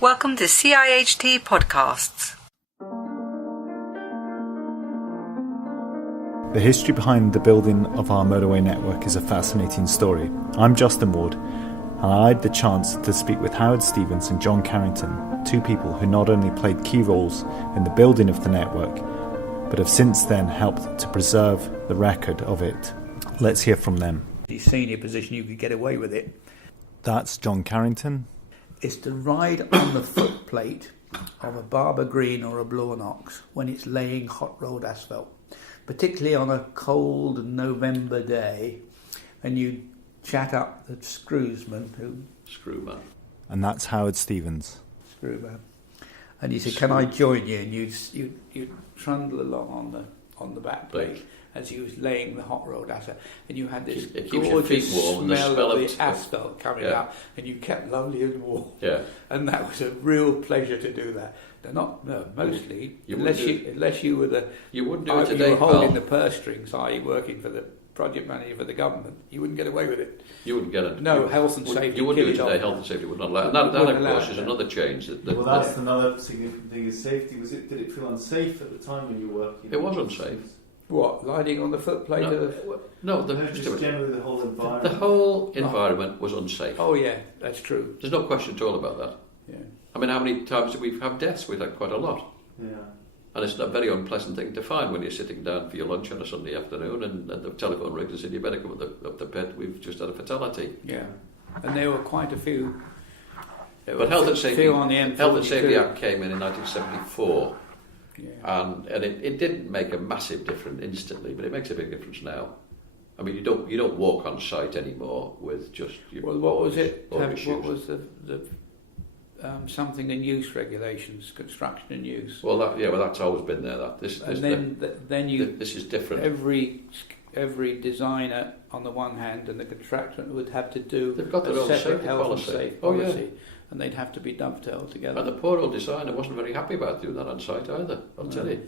Welcome to CIHT Podcasts. The history behind the building of our motorway network is a fascinating story. I'm Justin Ward, and I had the chance to speak with Howard Stevens and John Carrington, two people who not only played key roles in the building of the network, but have since then helped to preserve the record of it. Let's hear from them. The senior position, you could get away with it. That's John Carrington. It's to ride on the footplate of a Barber Green or a Blawnox when it's laying hot rolled asphalt, particularly on a cold November day, and you chat up the screwsman, Screwman. And that's Howard Stevens. Screwman, and you said, "Can I join you?" And you'd trundle along on the back plate as he was laying the hot rolled asphalt, and you had this gorgeous smell of the asphalt coming out, and you kept lovely and warm. Yeah, and that was a real pleasure to do that. Mostly, unless you were the you wouldn't do it today. You were holding the purse strings, i.e., working for the project manager for the government. You wouldn't get away with it. You wouldn't get it. No, health and safety. You wouldn't do it today. Health and safety would not allow. And that of course, is another change. That's another significant thing: is safety. Did it feel unsafe at the time when you were working? It was unsafe. What, riding on the footplate? Just generally the whole environment. The whole environment was unsafe. Oh yeah, that's true. There's no question at all about that. Yeah. I mean, how many times have we had deaths? We've had quite a lot. Yeah. And it's a very unpleasant thing to find when you're sitting down for your lunch on a Sunday afternoon and the telephone rings and said, "You better come up the pit. We've just had a fatality." Yeah, and there were quite a few. But Health and Safety M42. Act came in 1974. Yeah. And it didn't make a massive difference instantly, but it makes a big difference now. I mean, you don't walk on site anymore with just your. Well, what was it? What shoes. was the something in use regulations, construction and use? Well, that's always been there. This is different. Every designer on the one hand and the contractor would have to do They've got their own separate safety health policy. and safety Oh, yeah. policy, and they'd have to be dovetailed together. And the poor old designer wasn't very happy about doing that on site either. I'll tell you,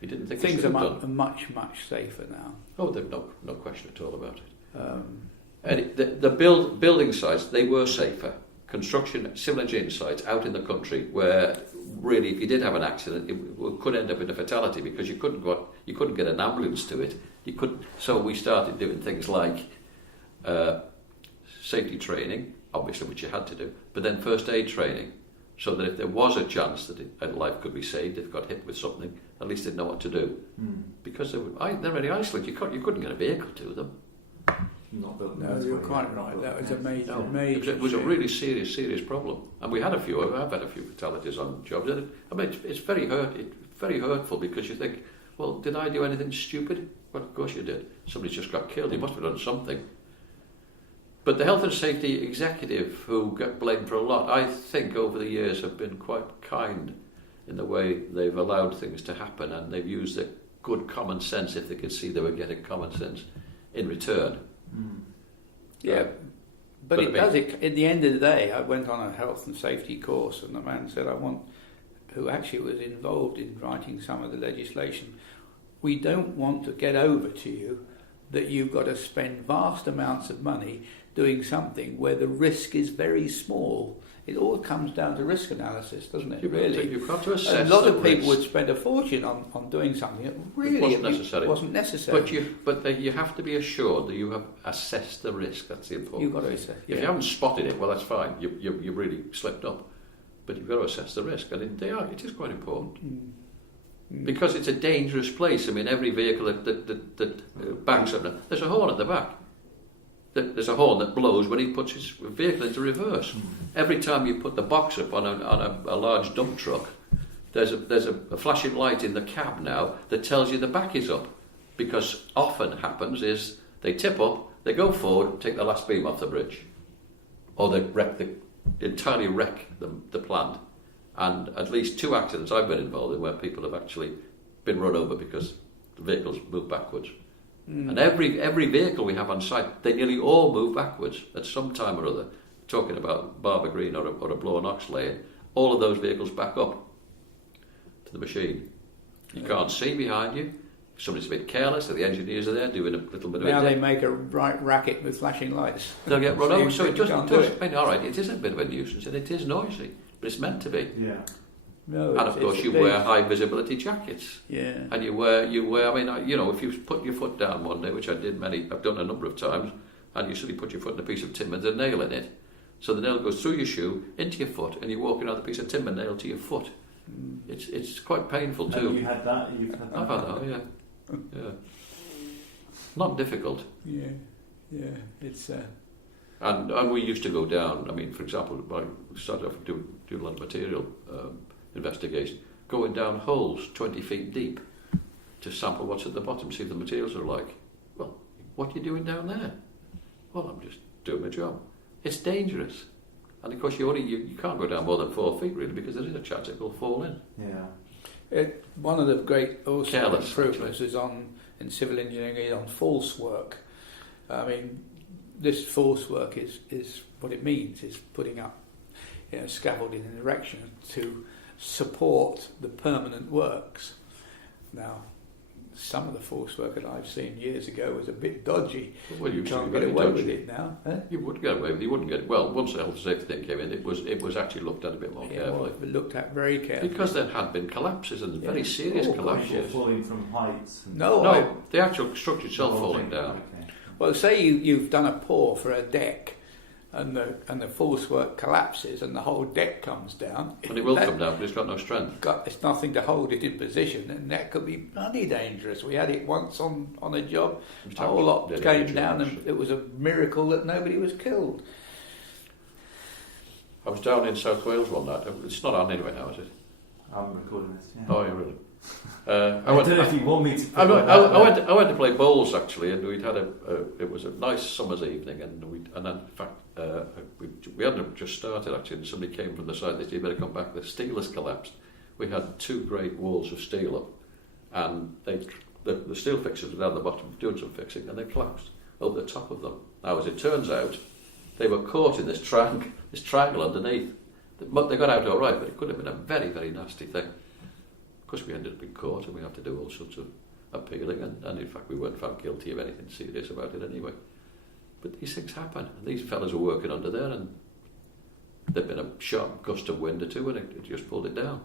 he didn't think things are much safer now. Oh, they've no question at all about it. And the building sites, they were safer. Construction, civil engineering sites out in the country where really, if you did have an accident, it could end up in a fatality because you couldn't get an ambulance to it. So we started doing things like safety training, obviously, which you had to do, but then first aid training, so that if there was a chance that a life could be saved, if it got hit with something, at least they'd know what to do. Because they're very isolated. You couldn't get a vehicle to them. No, you're quite right. That was a major. It was a really serious problem, and we had a few. I've had a few fatalities on jobs. I mean, it's very hurtful because you think, well, did I do anything stupid? Well, of course you did. Somebody just got killed. You must have done something. But the health and safety executive, who got blamed for a lot, I think over the years have been quite kind in the way they've allowed things to happen, and they've used their good common sense if they could see they were getting common sense in return. Yeah, but it does. At the end of the day, I went on a health and safety course, and the man said, who actually was involved in writing some of the legislation, we don't want to get over to you that you've got to spend vast amounts of money doing something where the risk is very small. It all comes down to risk analysis, doesn't it? You've got to assess. A lot of people would spend a fortune on doing something that really wasn't necessary. But you have to be assured that you have assessed the risk. That's the important. You've got to assess. If you haven't spotted it, well, that's fine. You really slipped up. But you've got to assess the risk, and it is quite important. Because it's a dangerous place. I mean, every vehicle that bangs up, there's a horn at the back. There's a horn that blows when he puts his vehicle into reverse. Every time you put the box up on a large dump truck, there's a flashing light in the cab now that tells you the back is up. Because often happens is they tip up, they go forward, take the last beam off the bridge, or they entirely wreck the plant. And at least 2 accidents I've been involved in where people have actually been run over because the vehicles move backwards. And every vehicle we have on site, they nearly all move backwards at some time or other. Talking about Barber Green or a Blawnox lane, all of those vehicles back up to the machine. You can't see behind you. Somebody's a bit careless, so the engineers are there doing a little bit of now they make a right racket with flashing lights. They'll get run over, so it does. I mean, all right, it is a bit of a nuisance and it is noisy. but it's meant to be. Yeah. No, And of course, you wear high visibility jackets. Yeah. And you wear. I mean, if you put your foot down one day, which I've done a number of times, and you suddenly put your foot in a piece of timber, there's a nail in it. So the nail goes through your shoe into your foot, and you're walking around the piece of timber nailed to your foot. It's quite painful too. And you had that. You've had that. I've had that. Yeah. Not difficult. Yeah. It's. And we used to go down. I mean, for example, I started off doing a lot of material investigation, going down holes 20 feet deep to sample what's at the bottom, see if the materials are like. Well, what are you doing down there? Well, I'm just doing my job. It's dangerous, and of course you can't go down more than 4 feet really, because there is a chance it will fall in. Yeah. One of the great Careless, improvements is in civil engineering is on false work. I mean, this false work is what it means is putting up scaffolding and erection to support the permanent works. Now, some of the false work that I've seen years ago was a bit dodgy. Well, you can't get away with it now. You would get away with it. You wouldn't get it. Well, once the health and safety thing came in, it was actually looked at a bit more carefully. Well, looked at very carefully. Because there had been collapses and very serious collapses. People falling from heights. No, the actual structure itself falling down. Okay. Well, say you've done a pour for a deck, and the false work collapses, and the whole deck comes down. And it will come down, but it's got no strength. It's nothing to hold it in position, and that could be bloody dangerous. We had it once on a job. The whole lot came down, and it was a miracle that nobody was killed. I was down in South Wales one night. It's not on anyway now, is it? I'm recording this. Yeah. Oh, yeah, really. I don't know if you want me to. I went to play bowls actually, and we'd had it was a nice summer's evening, and then in fact we hadn't just started actually, and somebody came from the side. They said, "You better come back. The steel has collapsed." We had two great walls of steel up, and the steel fixers were down the bottom doing some fixing, and they collapsed over the top of them. Now, as it turns out, they were caught in this triangle underneath. They got out all right, but it could have been a very, very nasty thing. Of course, we ended up in court, and we had to do all sorts of appealing, and in fact we weren't found guilty of anything serious about it anyway. But these things happen, and these fellas were working under there, and there'd been a sharp gust of wind or two, and it just pulled it down.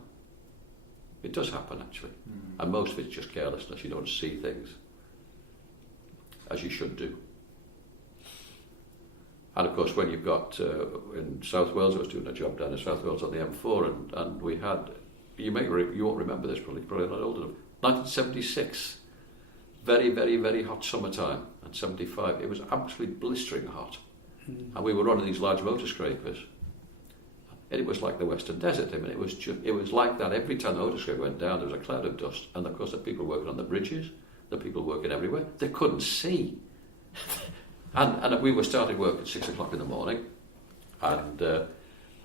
It does happen, actually. And most of it's just carelessness. You don't see things as you should do. And of course, when you've got in South Wales, I was doing a job down in South Wales on the M4, and we had, you won't remember this, probably not old enough, 1976, very, very, very hot summertime, and 75, it was absolutely blistering hot. And we were running these large motor scrapers, and it was like the Western Desert. I mean, it was like that every time the motor scraper went down. There was a cloud of dust, and of course the people working on the bridges, the people working everywhere, they couldn't see. And we were starting work at 6 o'clock in the morning, and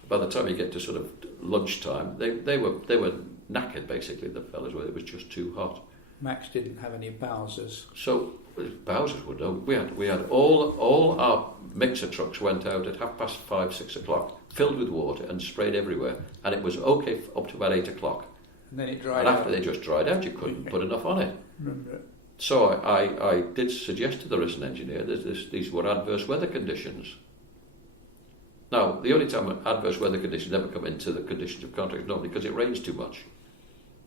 by the time you get to sort of lunchtime, they were knackered basically. The fellas were. It was just too hot. Max didn't have any Bowsers. So Bowsers would know. We had all our mixer trucks went out at 5:30, 6 o'clock, filled with water and sprayed everywhere, and it was okay up to about 8 o'clock. And then it dried out. And after out. they just dried out, you couldn't put enough on it. Remember it. So I did suggest to the resident engineer that these were adverse weather conditions. Now, the only time adverse weather conditions ever come into the conditions of contract is normally because it rains too much.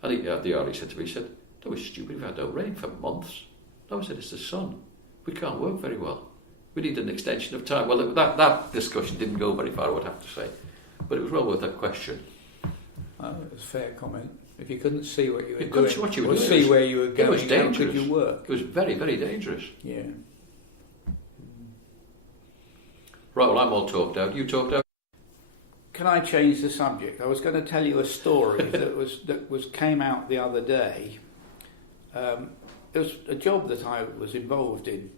And the RE said to me, "That was stupid, we've had no rain for months." No, I said, "It's the sun. We can't work very well. We need an extension of time." Well, that discussion didn't go very far, I would have to say. But it was well worth a question. Oh, it was a fair comment. If you couldn't see what you were You doing, couldn't see what you were or doing. see where you were going, It was dangerous. how could you work? It was very, very dangerous. Yeah. Right, well, I'm all talked out. You talked out. Can I change the subject? I was going to tell you a story that came out the other day. It was a job that I was involved in.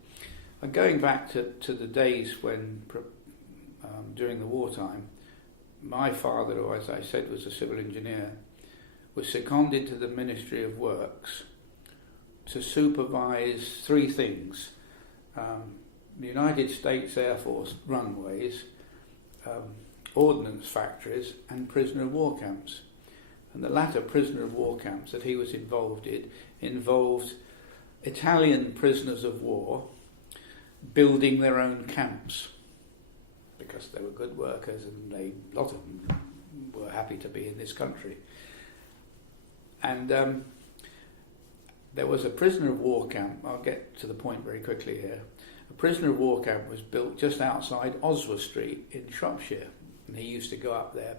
And going back to the days when, during the wartime, my father, who, as I said, was a civil engineer, was seconded to the Ministry of Works to supervise three things: the United States Air Force runways, ordnance factories, and prisoner of war camps. And the latter, prisoner of war camps, that he was involved in involved Italian prisoners of war building their own camps, because they were good workers and a lot of them were happy to be in this country. And there was a prisoner of war camp. I'll get to the point very quickly here. A prisoner of war camp was built just outside Oswald Street in Shropshire, and he used to go up there.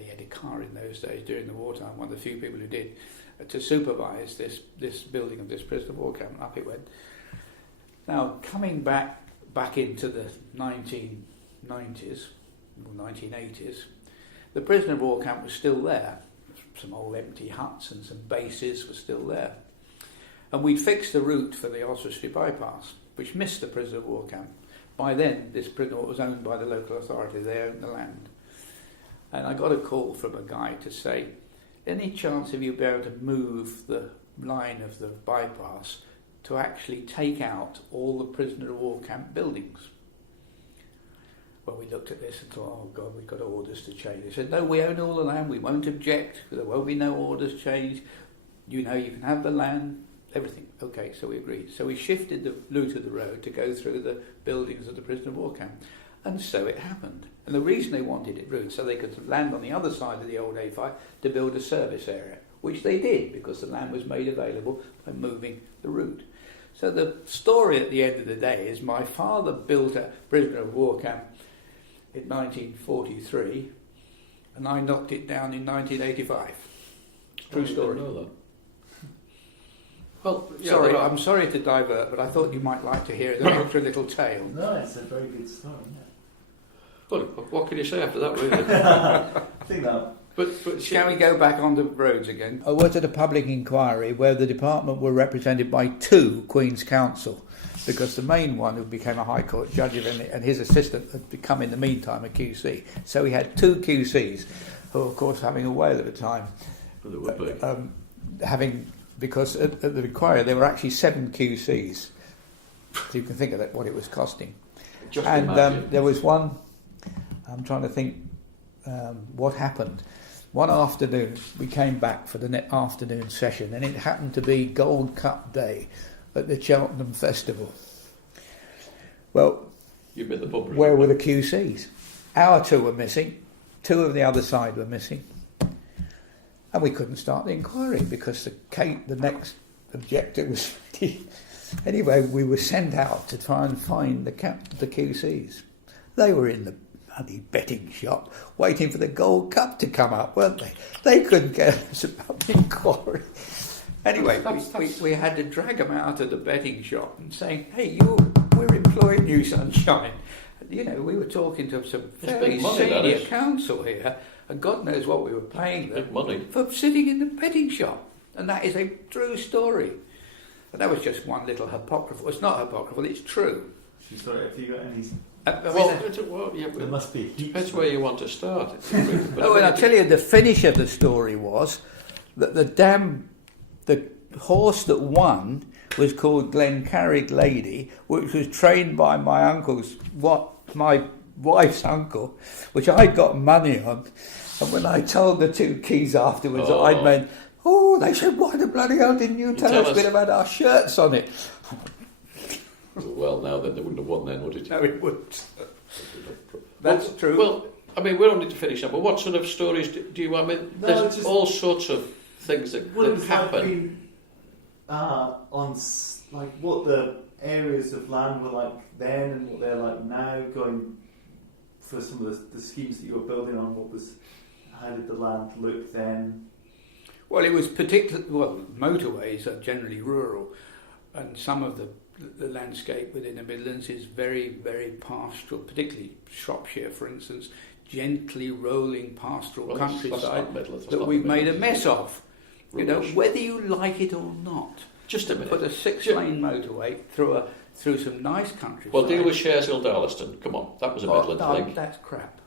He had a car in those days during the wartime, one of the few people who did, to supervise this building of this prisoner of war camp. And up it went. Now, coming back into the 1990s, or 1980s, the prisoner of war camp was still there. Some old empty huts and some bases were still there. And we'd fixed the route for the Preston Bypass, which missed the prisoner of war camp. By then, this prisoner was owned by the local authority. They owned the land. And I got a call from a guy to say, any chance of you being able to move the line of the bypass to actually take out all the prisoner of war camp buildings? Well, we looked at this and thought, oh God, we've got orders to change. They said, no, we own all the land, we won't object, there won't be no orders changed. You know, you can have the land, everything. Okay, so we agreed. So we shifted the route of the road to go through the buildings of the prisoner of war camp. And so it happened. And the reason they wanted it route, so they could land on the other side of the old A5 to build a service area, which they did because the land was made available by moving the route. So the story at the end of the day is my father built a prisoner of war camp in 1943, and I knocked it down in 1985. True story. I didn't know that. Well, yeah, sorry, I'm sorry to divert, but I thought you might like to hear the extra little tale. No, it's a very good story. Yeah. Well, what can you say after that, really? I think that. But shall we go back on the roads again? I was at a public inquiry where the department were represented by two Queen's Counsel, because the main one, who became a High Court judge, and his assistant had become in the meantime a QC. So we had two QCs, who were of course having a whale of a time. Well, they would be. Because at the inquiry there were actually 7 QCs. So you can think of that, what it was costing. Just and imagine. There was one, I'm trying to think what happened. One afternoon, we came back for the afternoon session, and it happened to be Gold Cup Day at the Cheltenham Festival. Well, You've been the pub. where were the QCs? Our 2 were missing, 2 of the other side were missing, and we couldn't start the inquiry because the next objector was ready. Anyway, we were sent out to try and find the QCs. They were in the bloody betting shop waiting for the Gold Cup to come up, weren't they? They couldn't get us about the inquiry. Anyway, we had to drag them out of the betting shop and saying, hey, we're employing you, sunshine. You know, we were talking to some fairly senior counsel here, and God knows what we were paying them for sitting in the betting shop. And that is a true story. And that was just one little apocryphal. It's not apocryphal, it's true. Sorry, have you got any... there must be. Depends where you want to start. I'll tell you, the finish of the story was that the horse that won was called Glencarrig Lady, which was trained by my wife's uncle, which I'd got money on. And when I told the 2 keys afterwards, I'd meant, they said, why the bloody hell didn't you tell us? We'd have had our shirts on it. Well, now then, they wouldn't have won then, would it? No, it wouldn't. That's true. Well, I mean, we're only to finish up, but what sort of stories do you want? I mean, there's all sorts of things that happen. On what the areas of land were like then and what they're like now, going for some of the schemes that you were building on, how did the land look then? Well, it was motorways are generally rural, and some of the landscape within the Midlands is very, very pastoral, particularly Shropshire, for instance, gently rolling pastoral countryside that we've made a mess of. You know, whether you like it or not. Just a minute. Put a 6-lane motorway through some nice countryside. Well, deal with Shareshill Darlaston. Come on, that was a Midland link. That's crap.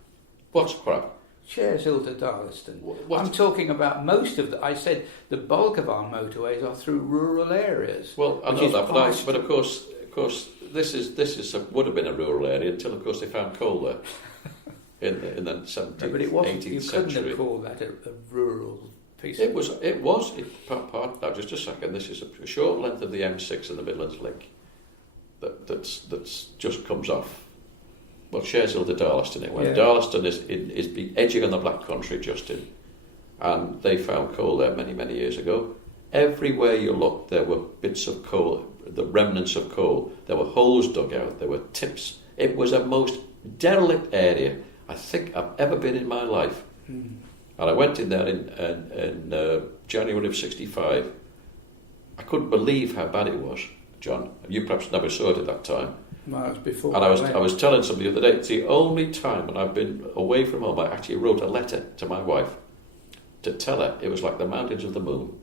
What's crap? Shareshill to Darlaston. I'm talking about most of I said the bulk of our motorways are through rural areas. Well, I know that, but of course, this would have been a rural area until, of course, they found coal there in the 17th, but it wasn't. 18th You century. couldn't have called that a rural piece. It was. Now, just a second. This is a short length of the M6 and the Midlands link. That's just comes off well, Shareshill to Darlaston it went. Darlaston is edging on the Black Country, Justin, and they found coal there many, many years ago. Everywhere you looked, there were bits of coal, the remnants of coal. There were holes dug out, there were tips. It was a most derelict area I think I've ever been in my life. And I went in there in January of '65. I couldn't believe how bad it was, John. You perhaps never saw it at that time. No, it was before. And I was telling somebody the other day, it's the only time when I've been away from home I actually wrote a letter to my wife to tell her it was like the mountains of the moon.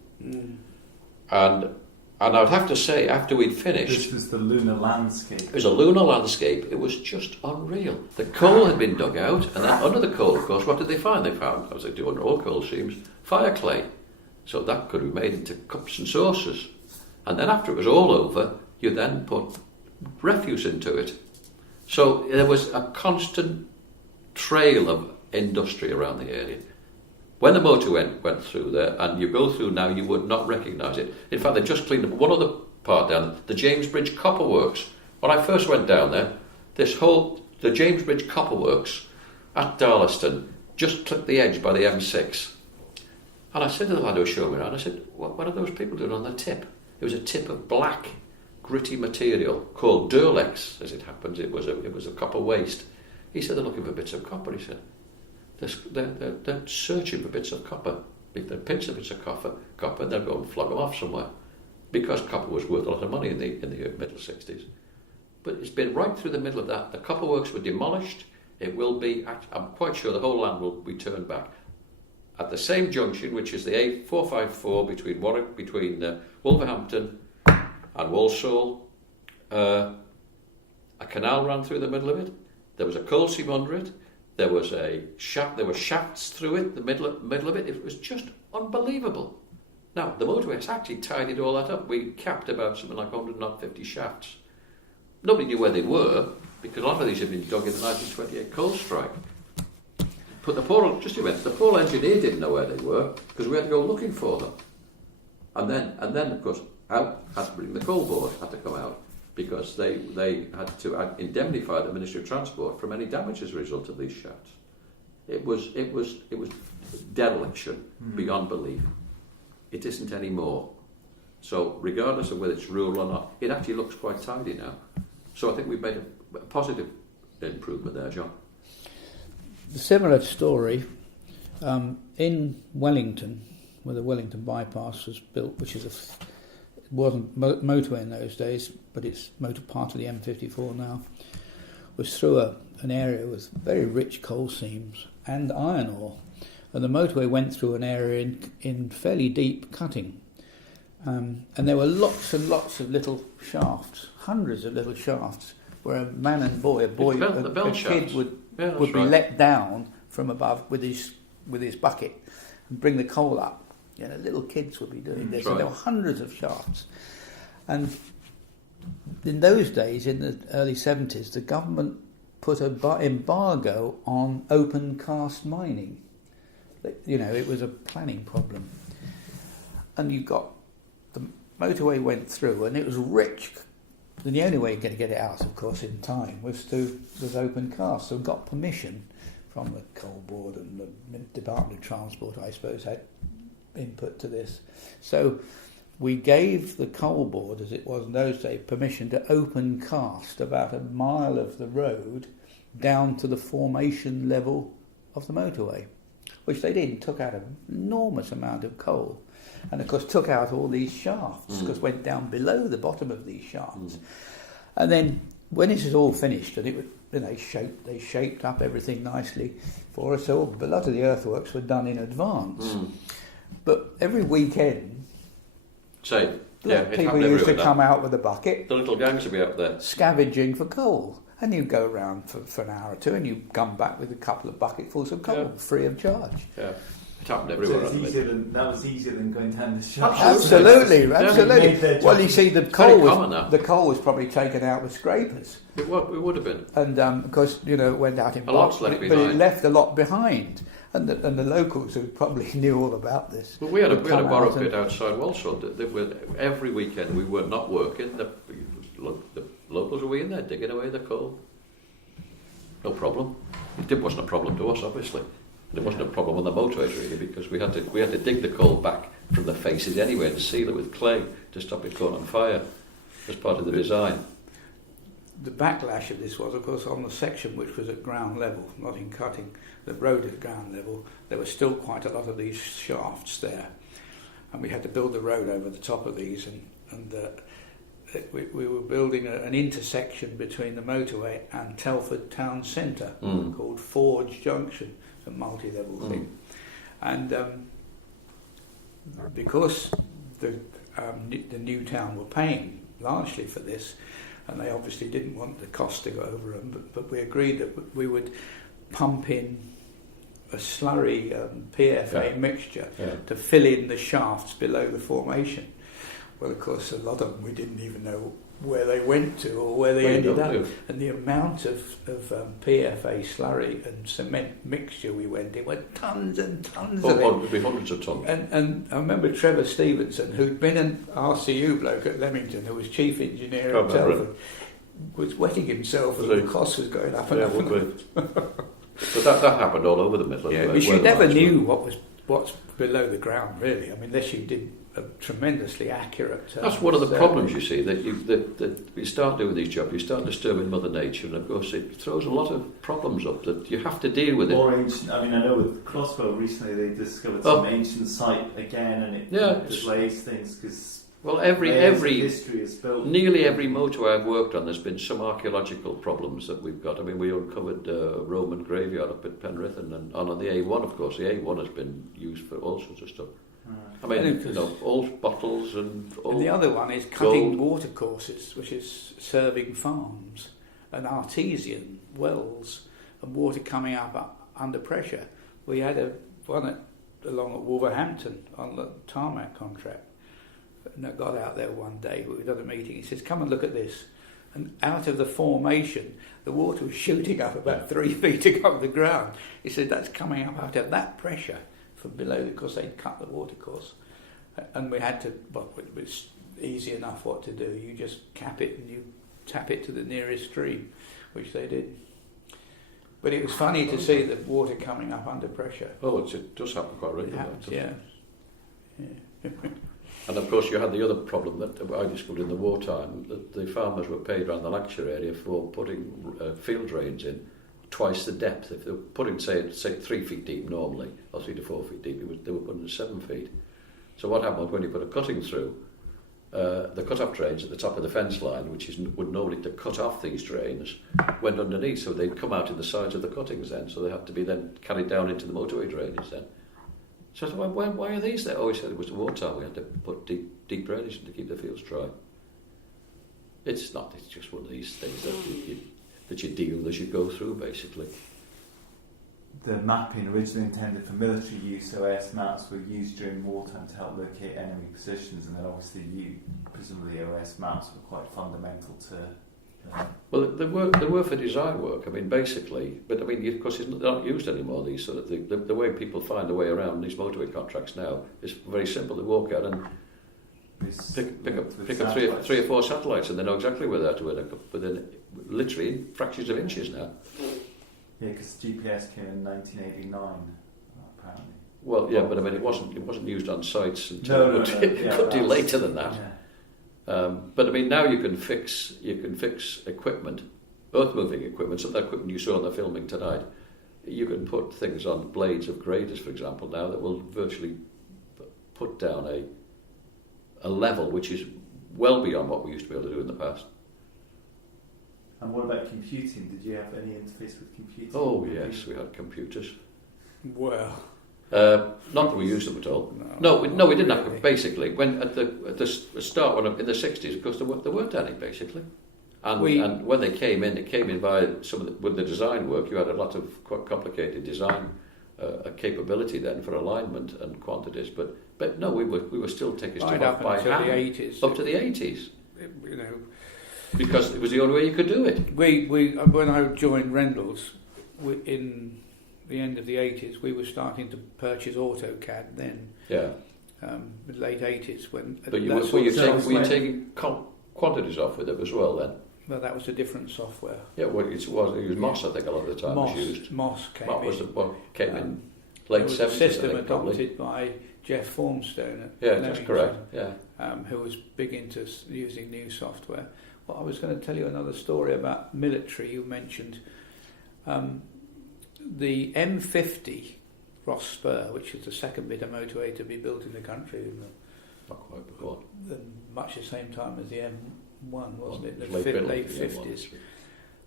And I'd have to say, after we'd finished... This was the lunar landscape. It was a lunar landscape. It was just unreal. The coal had been dug out, and then under the coal, of course, what did they find? They found, as they do under all coal seams, fire clay. So that could be made into cups and saucers. And then after it was all over, you then put refuse into it. So there was a constant trail of industry around the area. When the motorway went through there, and you go through now, you would not recognise it. In fact, they just cleaned up one other part down, the James Bridge Copper Works. When I first went down there, the James Bridge Copper Works at Darlaston just clipped the edge by the M6. And I said to the lad who was showing me around, I said, what are those people doing on the tip? It was a tip of black, gritty material called Durlex, as it happens. It was a copper waste. He said, they're looking for bits of copper, he said. They're searching for bits of copper. If they pinch the bits of copper, they'll go and flog them off somewhere. Because copper was worth a lot of money in the middle 60s. But it's been right through the middle of that. The copper works were demolished. It will be, I'm quite sure the whole land will be turned back. At the same junction, which is the A454 between Wolverhampton and Walsall, a canal ran through the middle of it. There was a coal seam under it. There was a shaft. There were shafts through it. The middle of it. It was just unbelievable. Now the motorway has actually tidied all that up. We capped about something like 150 shafts. Nobody knew where they were because a lot of these had been dug in the 1928 coal strike. But the poor engineer didn't know where they were because we had to go looking for them. And then of course out had to bring the coal board had to come out. Because they had to indemnify the Ministry of Transport from any damage as a result of these shafts. It was dereliction beyond belief. It isn't anymore. So regardless of whether it's rural or not, it actually looks quite tidy now. So I think we've made a positive improvement there, John. The similar story in Wellington, where the Wellington Bypass was built, which is it wasn't motorway in those days, but it's part of the M54 now, was through an area with very rich coal seams and iron ore. And the motorway went through an area in fairly deep cutting. And there were lots and lots of little shafts, hundreds of little shafts, where a man and boy, a kid would be let down from above with his bucket and bring the coal up. You know, little kids would be doing this, and there were hundreds of shafts. And in those days, in the early 70s, the government put an embargo on open cast mining. You know, it was a planning problem. And you got the motorway went through, and it was rich. And the only way you're going to get it out, of course, in time was open cast. So we got permission from the coal board and the Department of Transport, I suppose, had input to this. So we gave the coal board, as it was in those days, permission to open cast about a mile of the road down to the formation level of the motorway, which they did, took out an enormous amount of coal, and of course took out all these shafts, because went down below the bottom of these shafts. And then when this is all finished, and they shaped up everything nicely for us, so a lot of the earthworks were done in advance. But every weekend, people used to come out with a bucket. The little gangs would be up there scavenging for coal, and you go around for an hour or two, and you come back with a couple of bucketfuls of coal, free of charge. Yeah, it happened everywhere. So that was easier than going down the shaft. Absolutely. Well, you see, the coal was probably taken out with scrapers. It would have been, and because it went out in blocks, but it left a lot behind. And the locals who probably knew all about this. Well, we had a borrow pit outside Walsall. Every weekend we were not working. The locals were in there digging away the coal. no problem. It wasn't a problem to us, obviously. And it wasn't a problem on the motorways really, because we had to dig the coal back from the faces anyway and seal it with clay to stop it going on fire as part of the design. The backlash of this was, of course, on the section which was at ground level, not in cutting, the road at ground level, there was still quite a lot of these shafts there. And we had to build the road over the top of these, and we were building an intersection between the motorway and Telford town centre called Forge Junction, a multi-level thing. And because the new town were paying largely for this, and they obviously didn't want the cost to go over them, but we agreed that we would pump in a slurry PFA mixture to fill in the shafts below the formation. Well, of course, a lot of them we didn't even know where they went to or where they ended up. And the amount of PFA slurry and cement mixture we went in were tons and tons of it. It'd be hundreds of tons. And I remember Trevor Stevenson, who'd been an RCU bloke at Leamington, who was chief engineer at Telford, was wetting himself as the cost was going up and up and up. But that happened all over the Midlands. Yeah, but you never knew what's below the ground, really. I mean, unless you did a tremendously accurate. That's one of the problems, you see, that you start doing these jobs, you start disturbing Mother Nature, and of course it throws a lot of problems up that you have to deal with it. More ancient. I mean, I know with Crossbow recently they discovered some ancient site again, and it delays things because. Well, history is built. Nearly every motorway I've worked on, there's been some archaeological problems that we've got. I mean, we uncovered a Roman graveyard up at Penrith, and on the A1, of course. The A1 has been used for all sorts of stuff. I mean, old bottles and old. And the other one is cutting water courses, which is serving farms and artesian wells and water coming up under pressure. We had one along at Wolverhampton on the tarmac contract. And I got out there one day, we were at a meeting, he says, come and look at this. And out of the formation, the water was shooting up about 3 feet above the ground. He said, that's coming up out of that pressure from below, because they'd cut the water course. And we had to, well, it was easy enough what to do. You just cap it and you tap it to the nearest stream, which they did. But it was funny to see the water coming up under pressure. Oh, it does happen quite regularly. Yeah. And of course you had the other problem that I discovered in the wartime, that the farmers were paid around the Lancashire area for putting field drains in twice the depth. If they were putting, say 3 feet deep normally, or 3 to 4 feet deep, they were putting it 7 feet. So what happened when you put a cutting through, the cut-off drains at the top of the fence line, which would normally to cut off these drains, went underneath, so they'd come out in the sides of the cuttings then, so they had to be then carried down into the motorway drainage then. So I said, well, why are these there? Oh, he said it was the wartime, we had to put deep drainage in to keep the fields dry. It's just one of these things that you deal with as you go through, basically. The mapping originally intended for military use, OS maps were used during wartime to help locate enemy positions, and then obviously presumably OS maps were quite fundamental to... Well, they were for design work, I mean, basically, but I mean, of course, they're not used anymore, these sort of things. The way people find their way around these motorway contracts now is very simple. They walk out and pick up three or four satellites, and they know exactly where they're to within literally fractions of inches now. Yeah, because GPS came in 1989, apparently. Well, yeah, but I mean, it wasn't used on sites until it could do later than that. Yeah. But I mean, now you can fix equipment, earth-moving equipment, some of that equipment you saw on the filming tonight. You can put things on blades of graders, for example, now that will virtually put down a level which is well beyond what we used to be able to do in the past. And what about computing? Did you have any interface with computing? Oh yes, we had computers. Well, not that we used them at all. No, we didn't have them. Basically, when at the start, in the 60s, of course, there weren't any basically. And when they came in, it came in by with the design work. You had a lot of quite complicated design capability then for alignment and quantities. But no, we were still taking stuff off by hand. Up to the 80s. You know, because it was the only way you could do it. We when I joined Rendell's in the end of the 80s, we were starting to purchase AutoCAD then. Yeah. Late 80s when. But were you taking quantities off with it as well then? Well, that was a different software. Yeah, well, it was MOS, I think, a lot of the time was used. MOS came What in. was what came in late 70s, There was a system I think, probably. adopted by Jeff Formstone at Yeah, that's Leamington, correct, yeah. who was big into using new software. Well, I was going to tell you another story about military you mentioned. The M50 Ross Spur, which is the second bit of motorway to be built in the country, Not quite before. much the same time as the M1, wasn't it? The late 50s.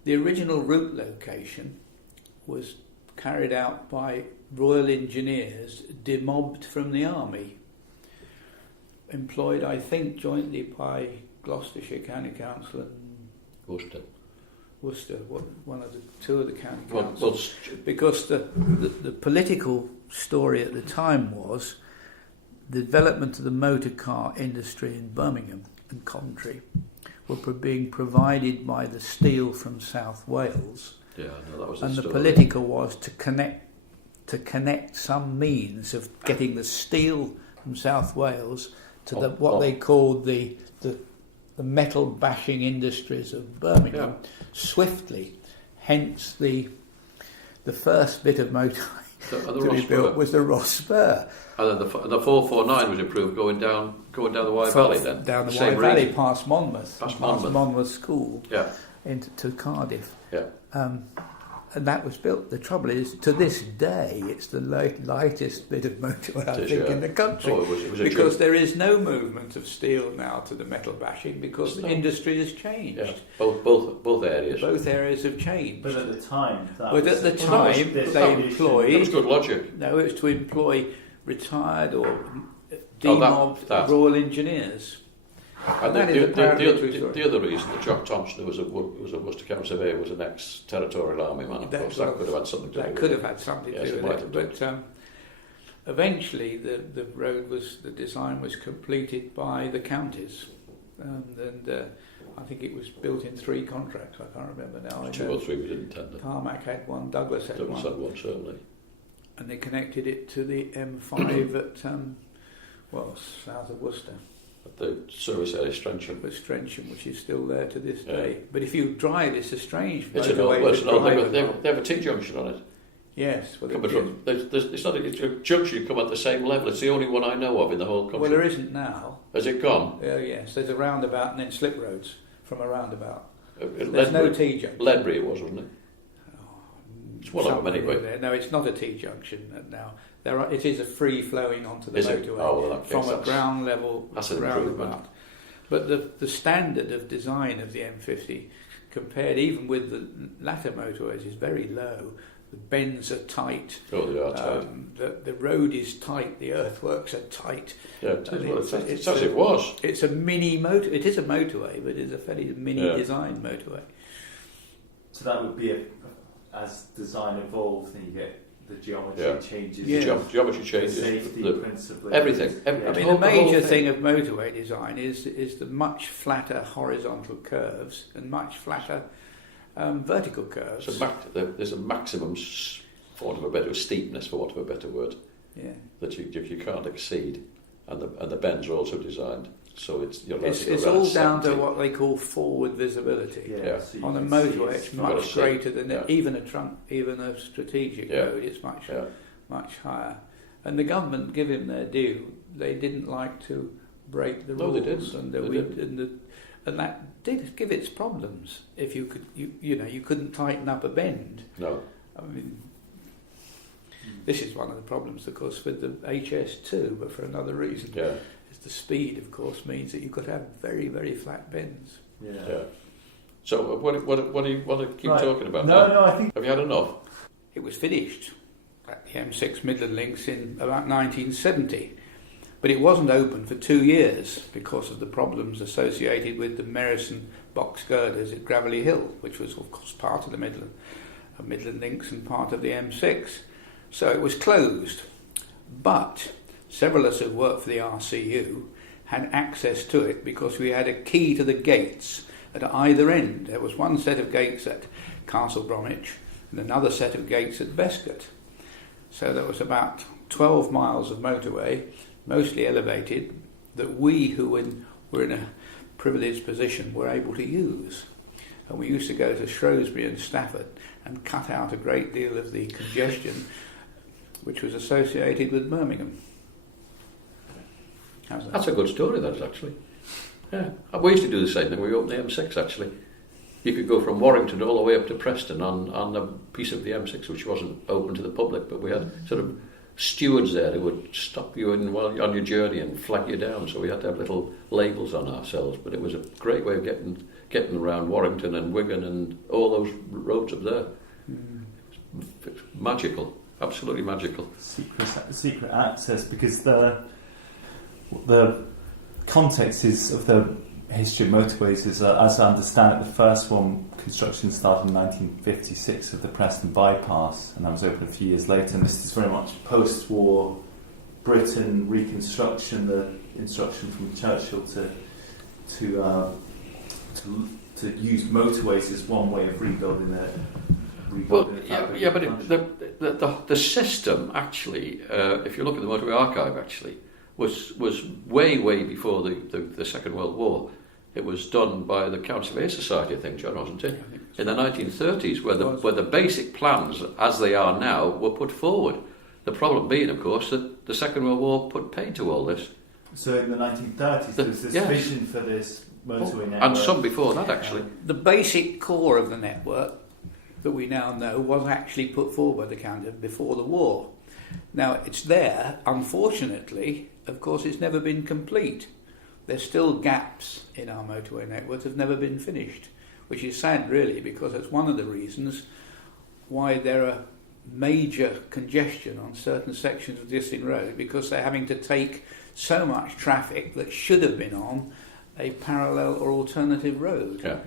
The original route location was carried out by Royal Engineers, demobbed from the Army, employed, I think, jointly by Gloucestershire County Council and Worcester, two of the county councils. Because the political story at the time was the development of the motor car industry in Birmingham and Coventry were being provided by the steel from South Wales. Yeah, no, that was and the story. political was to connect some means of getting the steel from South Wales to what they called the metal bashing industries of Birmingham swiftly. Hence the first bit of motorway to be built was the Ross Spur. And then the 449 was improved going down the Wye Valley then. Down the Wye Valley past Monmouth. Past Monmouth School. Yeah. Into Cardiff. Yeah. And that was built. The trouble is, to this day, it's the lightest bit of motorway, I think, in the country. Oh, it was because there is no movement of steel now to the metal bashing because the industry has changed. Yeah. Both areas. Both areas have changed. But at the time, they employed... That was good logic. No, it was to employ retared or demobbed Royal Engineers. And the other reason that Jock Thompson, who was a Worcester County surveyor, was an ex-territorial army man, of course, that could have had something to do with it. That could have had something to do with it. But eventually the design was completed by the counties. And I think it was built in 3 contracts, I can't remember now. 2 or 3 we didn't tender. Tarmac had one, Douglas had one. Douglas had one, certainly. And they connected it to the M5 at, south of Worcester. At the service area, Strensham. With Strensham, which is still there to this day. But if you drive, it's a strange It's motorway. They have a T-junction on it. Yes. Well, it's a junction you come at the same level. It's the only one I know of in the whole country. Well, there isn't now. Has it gone? Yes, there's a roundabout and then slip roads from a roundabout. There's no T-junction. Ledbury it was, wasn't it? It's one of them anyway. There. No, it's not a T-junction now. It is a free-flowing onto the motorway from a ground level roundabout. But the standard of design of the M50, compared even with the latter motorways, is very low. The bends are tight. Oh, they are tight. The road is tight. The earthworks are tight. Yeah, it's as it was. It's a mini motor. It is a motorway, but it's a fairly mini design motorway. So that would be as design evolves, then you get the geometry changes. Yeah. The geometry changes. The safety principle. Everything. The major thing of motorway design is the much flatter horizontal curves and much flatter vertical curves. So there's a maximum, for want of a better steepness, for want of a better word, that you can't exceed, and the bends are also designed. So it's all down to what they call forward visibility. So on a motorway, it's much greater than even a strategic road. It's much higher. And the government, give him their due, they didn't like to break the rules. They did. And that did give its problems. If you couldn't tighten up a bend. No. I mean, this is one of the problems, of course, with the HS2, but for another reason. Yeah. The speed, of course, means that you could have very, very flat bends. Yeah. So what do you want to keep talking about? No, I think... Have you had enough? It was finished at the M6 Midland Links in about 1970, but it wasn't open for 2 years because of the problems associated with the Merrison box girders at Gravelly Hill, which was, of course, part of the Midland Links and part of the M6. So it was closed, but several of us who worked for the RCU had access to it because we had a key to the gates at either end. There was one set of gates at Castle Bromwich and another set of gates at Bescot. So there was about 12 miles of motorway, mostly elevated, that we who were in a privileged position were able to use. And we used to go to Shrewsbury and Stafford and cut out a great deal of the congestion which was associated with Birmingham. How's that? That's a good story, that is, actually. Yeah. We used to do the same thing. We opened the M6, actually. You could go from Warrington all the way up to Preston on a piece of the M6 which wasn't open to the public, but we had sort of stewards there who would stop you while on your journey and flag you down, so we had to have little labels on ourselves. But it was a great way of getting around Warrington and Wigan and all those roads up there. It's magical, absolutely magical. Secret access, because the context is of the history of motorways is, as I understand it, the first one, construction started in 1956 of the Preston Bypass, and that was opened a few years later. And this is very much post-war Britain reconstruction, the instruction from Churchill to use motorways as one way of rebuilding it. Well, yeah, but the system actually, if you look at the Motorway Archive, actually was way before the Second World War. It was done by the Council of Air Society, I think, John, wasn't it? In the 1930s, where the basic plans, as they are now, were put forward. The problem being, of course, that the Second World War put paid to all this. So in the 1930s, there was this vision for this motorway network. And some before that, actually. The basic core of the network that we now know was actually put forward by the Council before the war. Now, it's there. Unfortunately, of course, it's never been complete. There's still gaps in our motorway network that have never been finished, which is sad, really, because it's one of the reasons why there are major congestion on certain sections of the existing road, because they're having to take so much traffic that should have been on a parallel or alternative road. Yeah.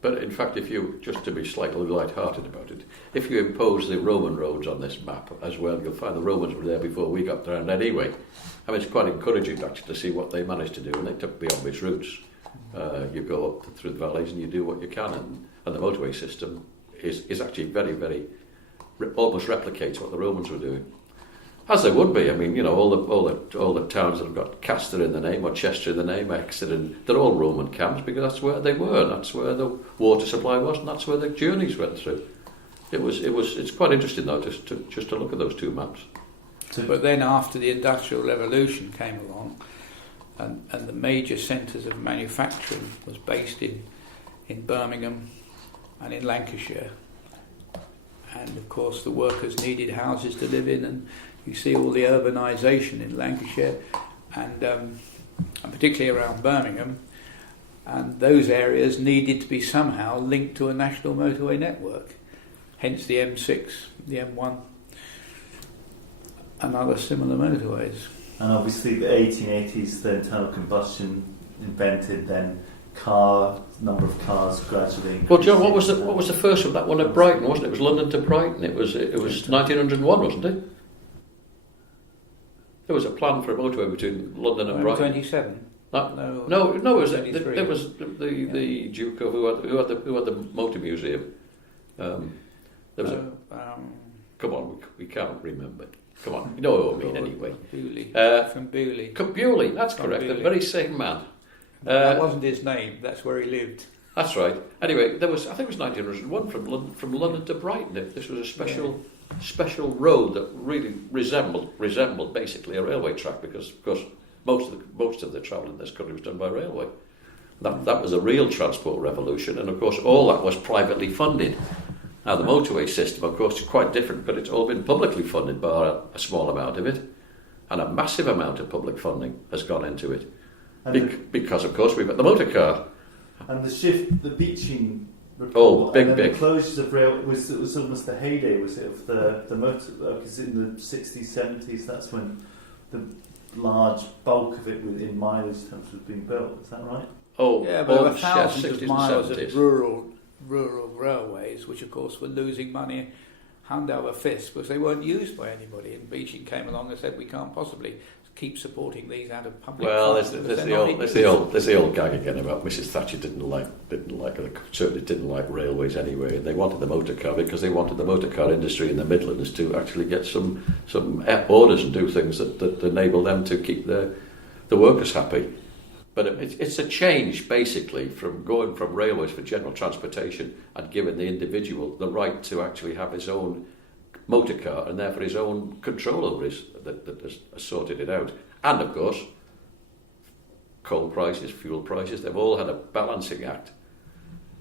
But in fact, if you, just to be slightly light-hearted about it, if you impose the Roman roads on this map as well, you'll find the Romans were there before we got there, and anyway. I mean, it's quite encouraging actually to see what they managed to do, and they took the obvious routes. You go up through the valleys and you do what you can, and the motorway system is actually very, almost replicates what the Romans were doing. As they would be. I mean, you know, all the towns that have got Castor in the name or Chester in the name, Exeter, they're all Roman camps because that's where they were, and that's where the water supply was, and that's where the journeys went through. It's quite interesting though just to look at those two maps. But then after the Industrial Revolution came along, and the major centres of manufacturing was based in Birmingham and in Lancashire, and of course the workers needed houses to live in, and you see all the urbanisation in Lancashire and particularly around Birmingham, and those areas needed to be somehow linked to a national motorway network, hence the M6, the M1 and other similar motorways. And obviously the 1880s, the internal combustion invented, then number of cars gradually increased. Well, John, what was the first one? That one at Brighton, wasn't it? It was London to Brighton. It was 1901, wasn't it? There was a plan for a motorway between London and Brighton. 27. No, it was the Duke of who had the motor museum. There was come on, we can't remember. Come on, you know what I mean anyway. Bewley. From Bewley. Bewley, that's correct. Bewley. The very same man. That wasn't his name. That's where he lived. That's right. Anyway, I think it was 1901 from London to Brighton. This was a special road that really resembled basically a railway track, because of course most of the travel in this country was done by railway. That was a real transport revolution, and of course all that was privately funded. Now the motorway system, of course, is quite different, but it's all been publicly funded by a small amount of it, and a massive amount of public funding has gone into it. Because, of course, we've got the motor car. And the beaching report, big. The closures of rail, it was almost the heyday, was it, of the motor, because in the 60s, 70s, that's when the large bulk of it in mileage terms was being built, is that right? Oh, yeah, but there were thousands of miles of rural railways, which of course were losing money hand over fist because they weren't used by anybody, and Beeching came along and said we can't possibly keep supporting these out of public funds. There's the old gag again about Mrs. Thatcher certainly didn't like railways anyway, and they wanted the motor car because they wanted the motor car industry in the Midlands to actually get some orders and do things that enable them to keep the workers happy. But it's a change, basically, from going from railways for general transportation and giving the individual the right to actually have his own motor car and therefore his own control over that has sorted it out. And, of course, coal prices, fuel prices, they've all had a balancing act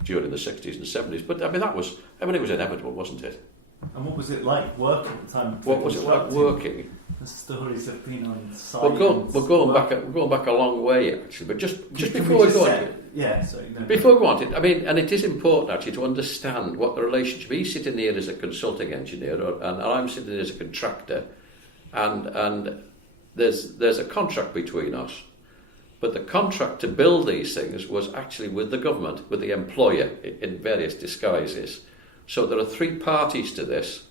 during the 60s and 70s. But, it was inevitable, wasn't it? And what was it like working at the time? What was it like working? The stories have been on site. We're going back a long way, actually. But just before we go on to it, before we go on to it, and it is important actually to understand what the relationship. He's sitting here as a consulting engineer, and I'm sitting here as a contractor, and there's a contract between us. But the contract to build these things was actually with the government, with the employer, in various disguises. So there are three parties to this.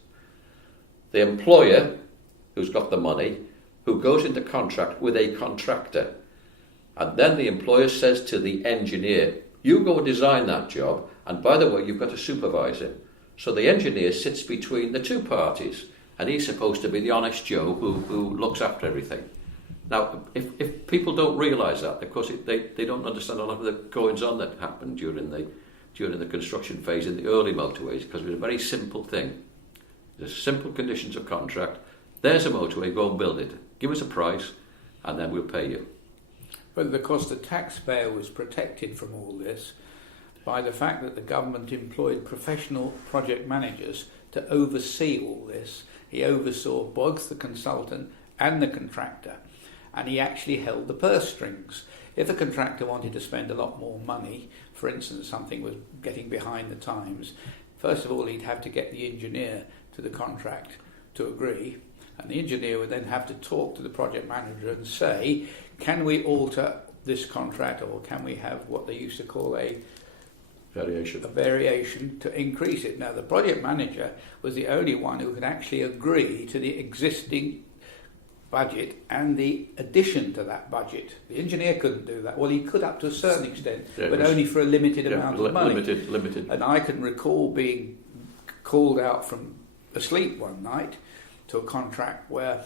The employer, who's got the money, who goes into contract with a contractor. And then the employer says to the engineer, you go and design that job, and by the way, you've got to supervise it. So the engineer sits between the two parties, and he's supposed to be the honest Joe who looks after everything. Now, if people don't realise that, of course, they don't understand a lot of the goings-on that happened during the construction phase in the early motorways, because it was a very simple thing. There's simple conditions of contract. There's a motorway, go and build it. Give us a price, and then we'll pay you. But of course the taxpayer was protected from all this by the fact that the government employed professional project managers to oversee all this. He oversaw both the consultant and the contractor, and he actually held the purse strings. If a contractor wanted to spend a lot more money, for instance, something was getting behind the times, first of all, he'd have to get the engineer to the contract to agree, and the engineer would then have to talk to the project manager and say, can we alter this contract, or can we have what they used to call a variation to increase it? Now, the project manager was the only one who could actually agree to the existing budget and the addition to that budget. The engineer couldn't do that. Well, he could up to a certain extent, but only for a limited amount of money. Limited. And I can recall being called out from asleep one night to a contract where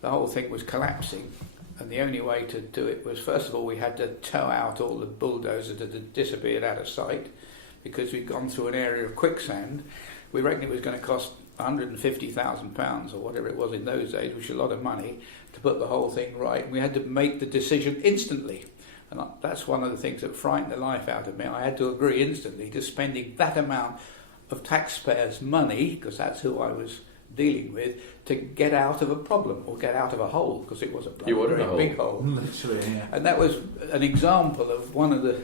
the whole thing was collapsing, and the only way to do it was, first of all, we had to tow out all the bulldozers that had disappeared out of sight because we'd gone through an area of quicksand. We reckoned it was going to cost £150,000 or whatever it was in those days, which is a lot of money, to put the whole thing right. And we had to make the decision instantly. And that's one of the things that frightened the life out of me. I had to agree instantly to spending that amount of taxpayers' money, because that's who I was dealing with, to get out of a problem or get out of a hole, because it was a very big hole. Literally, yeah. And that was an example of one of the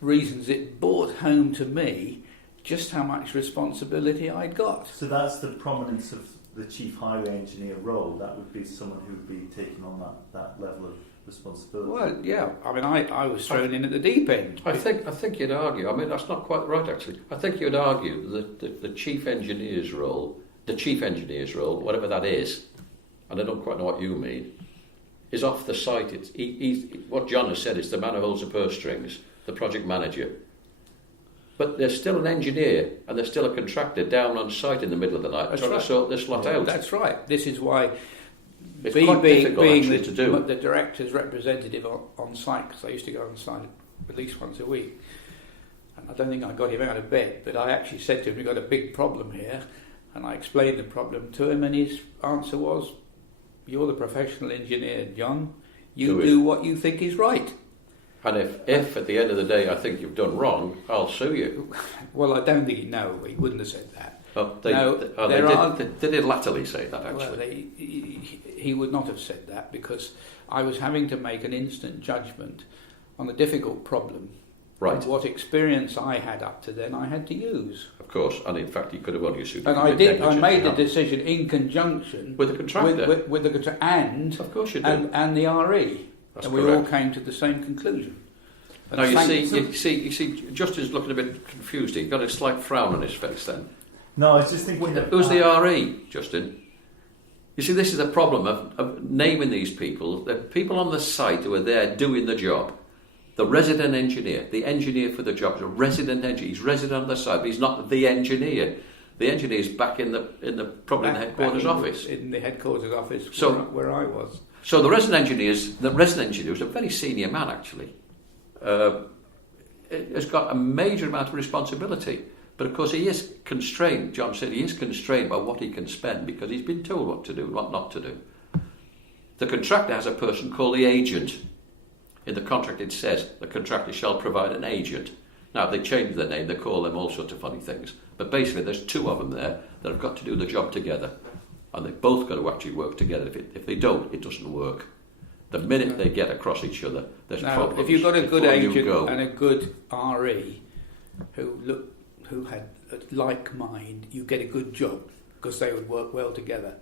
reasons it brought home to me just how much responsibility I'd got. So that's the prominence of the chief highway engineer role. That would be someone who would be taking on that level of responsibility. Well, yeah. I was thrown in at the deep end. I think you'd argue. That's not quite right, actually. I think you'd argue that the chief engineer's role, whatever that is, and I don't quite know what you mean, is off the site. What John has said is the man who holds the purse strings, the project manager. But there's still an engineer and there's still a contractor down on site in the middle of the night trying to sort this lot out. That's right. This is why it's quite difficult being to do. The director's representative on site, because I used to go on site at least once a week, and I don't think I got him out of bed, but I actually said to him, we've got a big problem here, and I explained the problem to him, and his answer was, you're the professional engineer, John, you do what you think is right. And if at the end of the day I think you've done wrong, I'll sue you. Well, I don't think he wouldn't have said that. Oh, they did latterly say that, actually. Well, he would not have said that, because I was having to make an instant judgment on a difficult problem. Right. And what experience I had up to then I had to use. Of course, and in fact he could have only sued you. And I did. I made the decision in conjunction with the contractor. With the contractor and of course you did. And the RE. That's and correct. We all came to the same conclusion. And now you see, Justin's looking a bit confused. He got a slight frown on his face. Then. No, I was just thinking. Who's the RE, Justin? You see, this is the problem of naming these people. The people on the site who are there doing the job. The resident engineer, the engineer for the job, is a resident engineer. He's resident on the site, but he's not the engineer. the engineer's back in the headquarters office. In the headquarters office, So, where I was. So the resident engineer was a very senior man actually. Has got a major amount of responsibility. But of course he is constrained, John said, he is constrained by what he can spend because he's been told what to do and what not to do. The contractor has a person called the agent. In the contract it says the contractor shall provide an agent. Now they change their name, they call them all sorts of funny things. But basically there's two of them there that have got to do the job together. And they've both got to actually work together. If they don't, it doesn't work. The minute they get across each other, there's problems. If you've got a good agent and a good RE who had a like mind, you get a good job because they would work well together.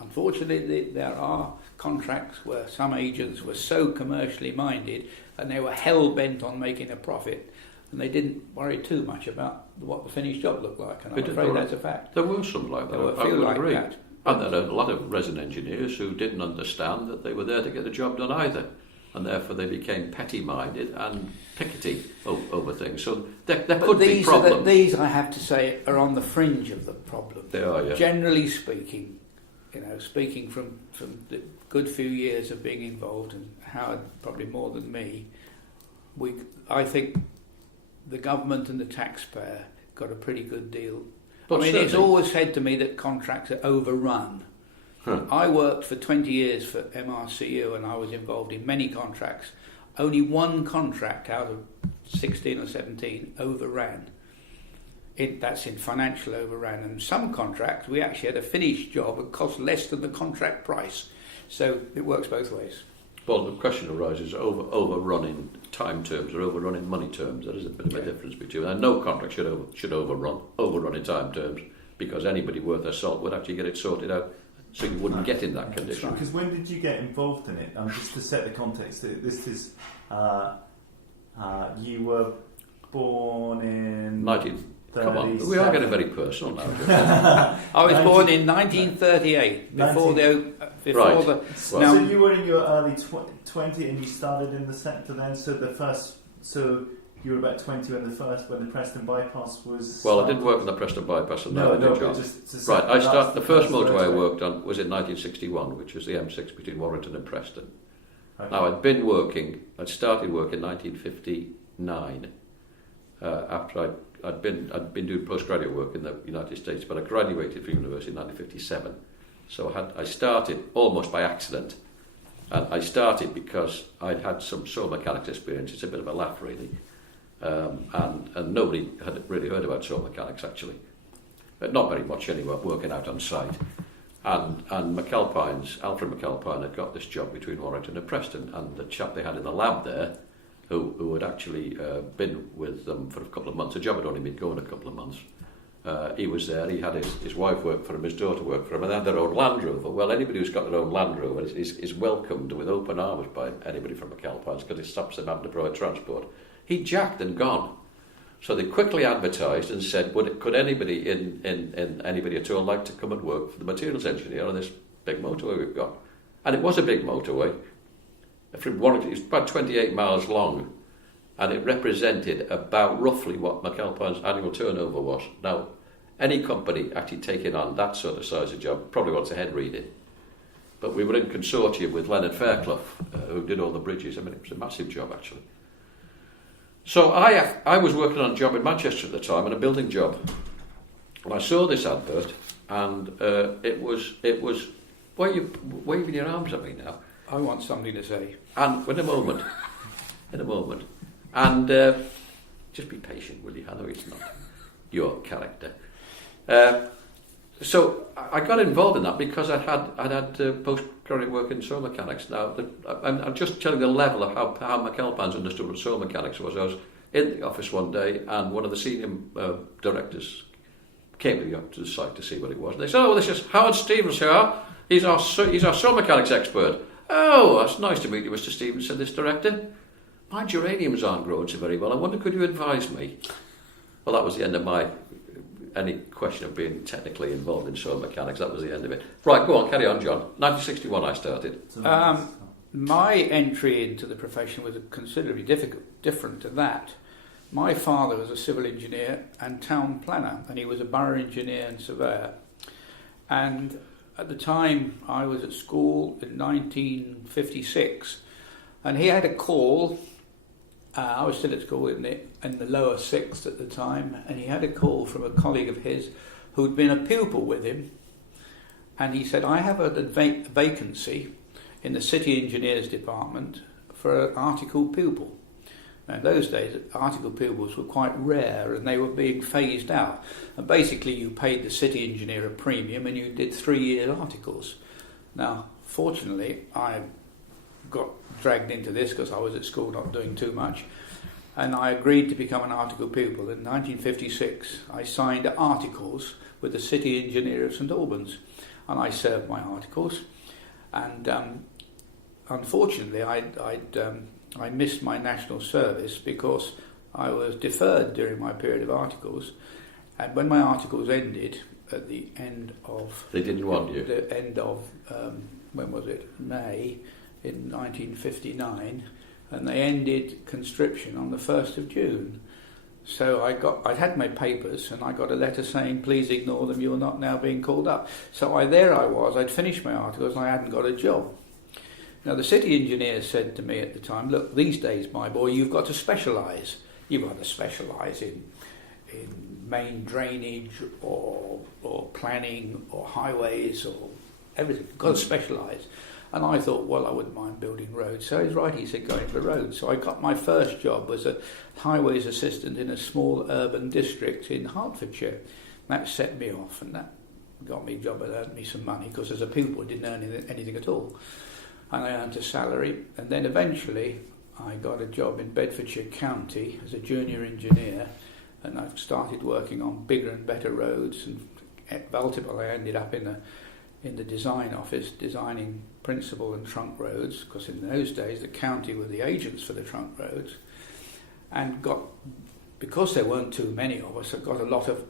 Unfortunately, there are contracts where some agents were so commercially minded and they were hell-bent on making a profit and they didn't worry too much about what the finished job looked like. And I'm afraid that's a fact. There were some like that, I would agree. That. And there are a lot of resident engineers who didn't understand that they were there to get the job done either. And therefore they became petty-minded and pickety over things. So there could be problems. These, I have to say, are on the fringe of the problem. They are, yeah. Generally speaking, speaking from the good few years of being involved, and Howard probably more than me, I think the government and the taxpayer got a pretty good deal. But it's always said to me that contracts are overrun. I worked for 20 years for MRCU and I was involved in many contracts. Only one contract out of 16 or 17 overran. That's in financial overran. And some contracts, we actually had a finished job that cost less than the contract price. So it works both ways. Well, the question arises, overrunning time terms or overrunning money terms. There is a bit of a difference between them. And no contract should overrun in time terms, because anybody worth their salt would actually get it sorted out so you wouldn't get in that condition. Because when did you get involved in it? Just to set the context, this is you were born in 1937. Come on, we are getting very personal now. I was born in 1938, before the. So you were in your early 20 and you started in the sector then. So you were about 20 when the Preston Bypass was. Well, I didn't work on the Preston Bypass. The first motorway I worked on was in 1961, which was the M6 between Wellington and Preston. Okay. Now I'd started work in 1959 after I'd been doing postgraduate work in the United States, but I graduated from university in 1957. So I started almost by accident. And I started because I'd had some saw mechanics experience. It's a bit of a laugh, really. And nobody had really heard about saw mechanics, actually. But not very much anyway, working out on site. And Alfred McAlpine had got this job between Warrington and Preston, and the chap they had in the lab there, who had actually been with them for a couple of months. The job had only been going a couple of months. He was there, he had his wife work for him, his daughter work for him, and they had their own Land Rover. Well, anybody who's got their own Land Rover is welcomed with open arms by anybody from McAlpine's, because it stops them having to provide transport. He jacked and gone. So they quickly advertised and said, could anybody anybody at all like to come and work for the materials engineer on this big motorway we've got? And it was a big motorway. From Warrington, it was about 28 miles long, and it represented about roughly what McAlpine's annual turnover was. Now, any company actually taking on that sort of size of job probably wants a head reading. But we were in consortium with Leonard Fairclough, who did all the bridges. I mean, it was a massive job, actually. So I was working on a job in Manchester at the time, on a building job. And I saw this advert, and it was. Why are you waving your arms at me now? I want something to say. And in a moment. And just be patient, will you? I know it's not your character. So I got involved in that because I'd had postgraduate work in saw mechanics. Now, I'm just telling the level of how McAlpine's understood what saw mechanics was. I was in the office one day, and one of the senior directors came to the site to see what it was. And they said, "Oh, this is Howard Stevens here. He's our saw mechanics expert." "Oh, that's nice to meet you, Mr. Stevens," said this director. "My geraniums aren't growing so very well. I wonder, could you advise me?" Well, that was the end of any question of being technically involved in saw mechanics. That was the end of it. Right, go on, carry on, John. 1961 I started. My entry into the profession was considerably different to that. my father was a civil engineer and town planner, and he was a borough engineer and surveyor. And at the time I was at school in 1956, and he had a call. I was still at school in the lower sixth at the time, and he had a call from a colleague of his who'd been a pupil with him, and he said, I have a vacancy in the City Engineers Department for an articled pupil. Now, in those days, articled pupils were quite rare, and they were being phased out. And basically, you paid the city engineer a premium, and you did 3-year articles. Now, fortunately, I got dragged into this because I was at school not doing too much, and I agreed to become an articled pupil. In 1956, I signed articles with the city engineer of St Albans, and I served my articles. And unfortunately, I missed my national service because I was deferred during my period of articles, and when my articles ended at the end of... They didn't want you? The end of, when was it? May in 1959, and they ended conscription on the 1st of June. So I'd had my papers, and I got a letter saying, please ignore them, you're not now being called up. So I'd finished my articles and I hadn't got a job. Now, the city engineer said to me at the time, look, these days, my boy, you've got to specialise. You've got to specialise in main drainage or planning or highways or everything. You've got to specialise. And I thought, well, I wouldn't mind building roads. So he's right, he said, go into roads. So I got my first job as a highways assistant in a small urban district in Hertfordshire. That set me off, and that got me a job and earned me some money, because as a pupil I didn't earn anything at all. And I earned a salary, and then eventually I got a job in Bedfordshire County as a junior engineer, and I've started working on bigger and better roads, and at Baltimore I ended up in the design office designing principal and trunk roads, because in those days the county were the agents for the trunk roads, and because there weren't too many of us, I got a lot of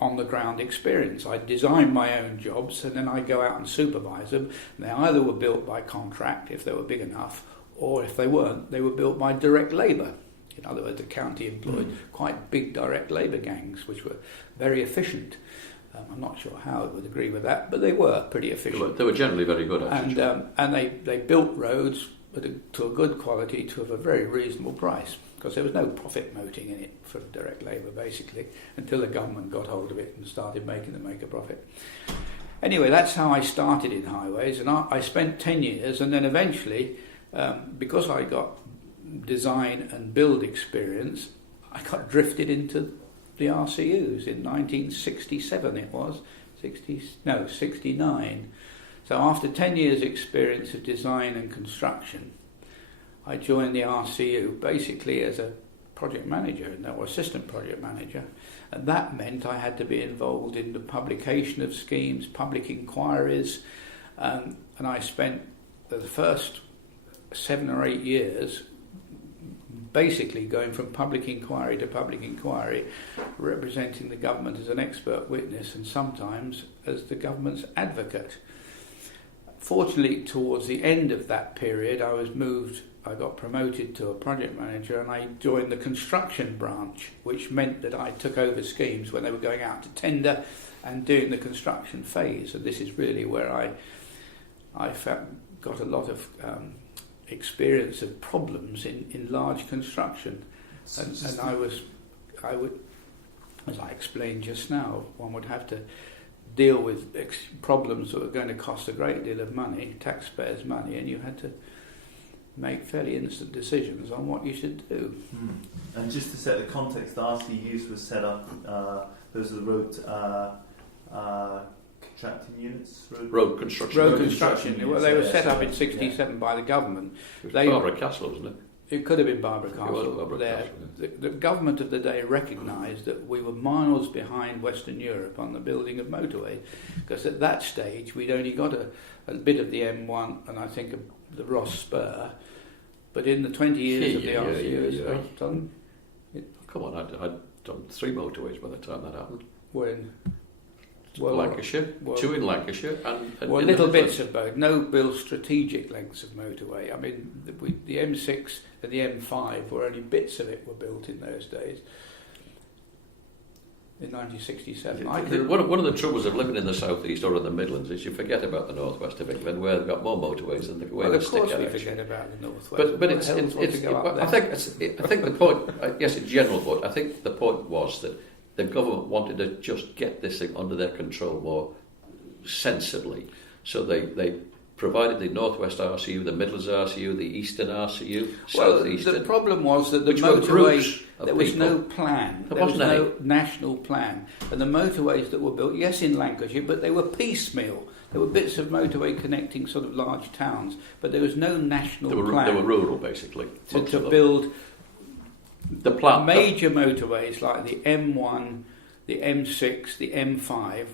on-the-ground experience. I designed my own jobs, and then I'd go out and supervise them. They either were built by contract, if they were big enough, or if they weren't, they were built by direct labour. In other words, the county employed quite big direct labour gangs, which were very efficient. I'm not sure Howard would agree with that, but they were pretty efficient. They were generally very good, actually. And they built roads to a good quality to a very reasonable price, because there was no profit moting in it for direct labour, basically, until the government got hold of it and started making them make a profit. Anyway, that's how I started in highways, and I spent 10 years, and then eventually, because I got design and build experience, I got drifted into the RCUs in 1967 it was, 69. So after 10 years experience of design and construction, I joined the RCU basically as a project manager, or assistant project manager, and that meant I had to be involved in the publication of schemes, public inquiries, and I spent the first 7 or 8 years basically going from public inquiry to public inquiry, representing the government as an expert witness and sometimes as the government's advocate. Fortunately, towards the end of that period, I got promoted to a project manager, and I joined the construction branch, which meant that I took over schemes when they were going out to tender and doing the construction phase. And this is really where I got a lot of experience of problems in large construction, and I would, as I explained just now, one would have to deal with problems that were going to cost a great deal of money, taxpayers' money, and you had to make fairly instant decisions on what you should do. And just to set the context, the RCUs was set up, those are the road contracting units? Road construction. Road construction. Well, they were set up in 1967 by the government. It was Barbara Castle, wasn't it? It could have been Barbara Castle. It was Barbara Castle, yeah. The government of the day recognised that we were miles behind Western Europe on the building of motorways, because at that stage we'd only got a bit of the M1 and I think the Ross Spur, but in the 20 years of the RCUs, I've done... Come on, I'd done 3 motorways by the time that happened. When? Lancashire, two in Lancashire, and well, in little the bits of both. No real strategic lengths of motorway. I mean, the M6 and the M5 were only bits of it were built in those days. In 1967, one of the troubles of living in the southeast or in the Midlands is you forget about the northwest of England, where they've got more motorways than the way they stick out. Of course, we forget about the northwest. But I think the point. Yes, a general point. I think the point was that the government wanted to just get this thing under their control more sensibly, so they provided the Northwest RCU, the Midlands RCU, the Eastern RCU, Southeastern. The problem was that the motorway, there was no plan. There was no national plan. And the motorways that were built, yes, in Lancashire, but they were piecemeal. There were bits of motorway connecting sort of large towns, but there was no national plan. They were rural, basically. To build major motorways like the M1, the M6, the M5,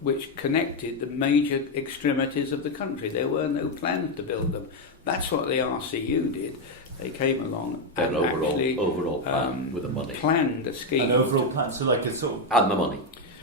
which connected the major extremities of the country. There were no plans to build them. That's what the RCU did. They came along and overall plan with the money. Planned a scheme. An overall plan, so like a sort of... And the money.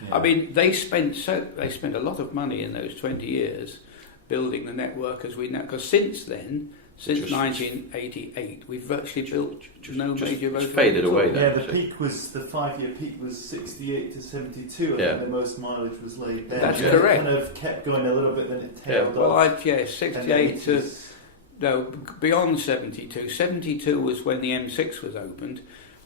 Yeah. I mean, they spent a lot of money in those 20 years building the network as we know. Because since then, since 1988, we've virtually built no major motorway. It's faded away then. Yeah, the 5-year peak was 68 to 72. I think the most mileage was laid there. That's correct. It kind of kept going a little bit, then it tailed off. Well, 68 to... No, beyond 72. 72 was when the M6 was opened,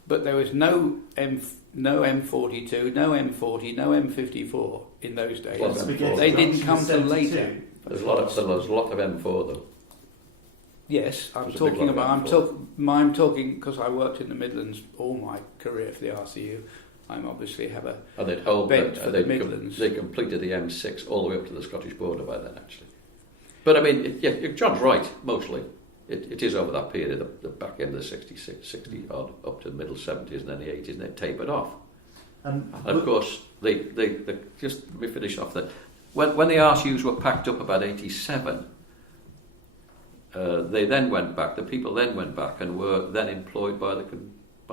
but there was no M42, no M40, no M54 in those days. They didn't come till later. There's a lot of M4 though. Yes, I'm talking because I worked in the Midlands all my career for the RCU. I'm obviously have a bent for the Midlands. They completed the M6 all the way up to the Scottish border by then, actually. But I mean, John's right, mostly. It is over that period, the back end of the 60 odd, up to the middle 70s and then the 80s, and it tapered off. And of course, they just let me finish off that. When the RCUs were packed up about 87, they then went back. The people then went back and were then employed by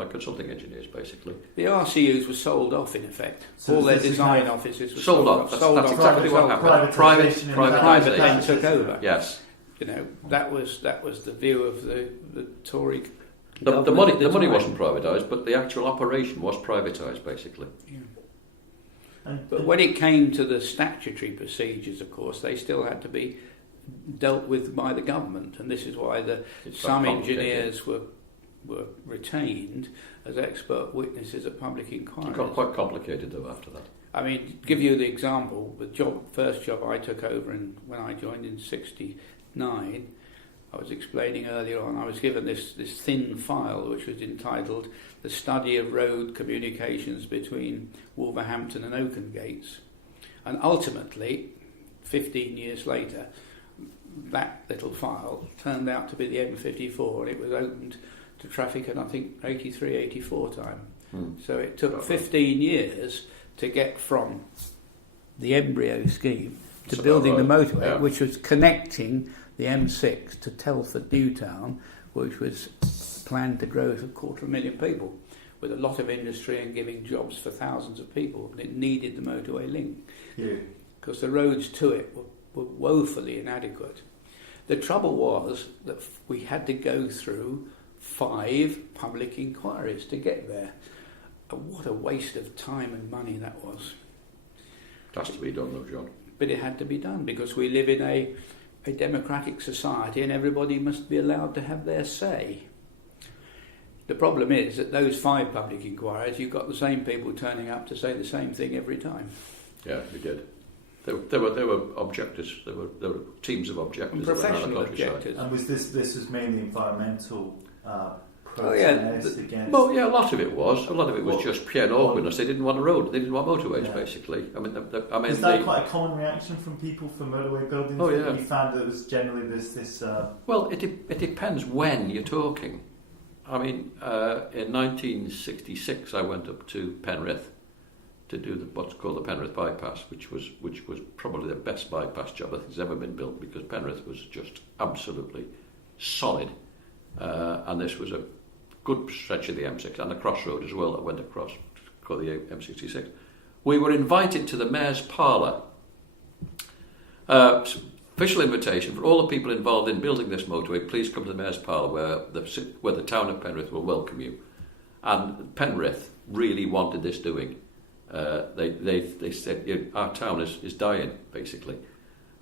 consulting engineers, basically. The RCUs were sold off, in effect. So all their design offices were sold off. That's exactly what happened. Privatisation then took over. Yes. You know, that was the view of the Tory. The money wasn't privatised, but the actual operation was privatised, basically. Yeah. But when it came to the statutory procedures, of course, they still had to be dealt with by the government, and this is why some engineers were retained as expert witnesses at public inquiries. It got quite complicated though after that. I mean, give you the example, first job I took over when I joined in 1969, I was explaining earlier on, I was given this thin file which was entitled The Study of Road Communications Between Wolverhampton and Oakengates. And ultimately, 15 years later, that little file turned out to be the M54, and it was opened to traffic at, I think, 83, 84 time. So it took 15 years to get from the embryo scheme to building the motorway, which was connecting the M6 to Telford Newtown, which was planned to grow to 250,000 people, with a lot of industry and giving jobs for thousands of people. And it needed the motorway link, because the roads to it were woefully inadequate. The trouble was that we had to go through 5 public inquiries to get there. What a waste of time and money that was. It has to be done though, John. But it had to be done because we live in a democratic society and everybody must be allowed to have their say. The problem is that those 5 public inquiries, you've got the same people turning up to say the same thing every time. Yeah, we did. There were objectors. There were teams of objectors. Professional objectors. And was this was mainly environmental against? Well, yeah, a lot of it was. A lot of it was just pure awkwardness. They didn't want a road. They didn't want motorways, basically. I mean, is that quite a common reaction from people for motorway buildings? Oh, yeah. You found that it was generally this. Well, it depends when you're talking. I mean, in 1966, I went up to Penrith to do what's called the Penrith Bypass, which was probably the best bypass job I think has ever been built, because Penrith was just absolutely solid, and this was a good stretch of the M6 and a crossroad as well that went across, called the M66. we were invited to the Mayor's Parlour. Official invitation for all the people involved in building this motorway, please come to the Mayor's Parlour where the town of Penrith will welcome you. And Penrith really wanted this doing. They said, our town is dying, basically.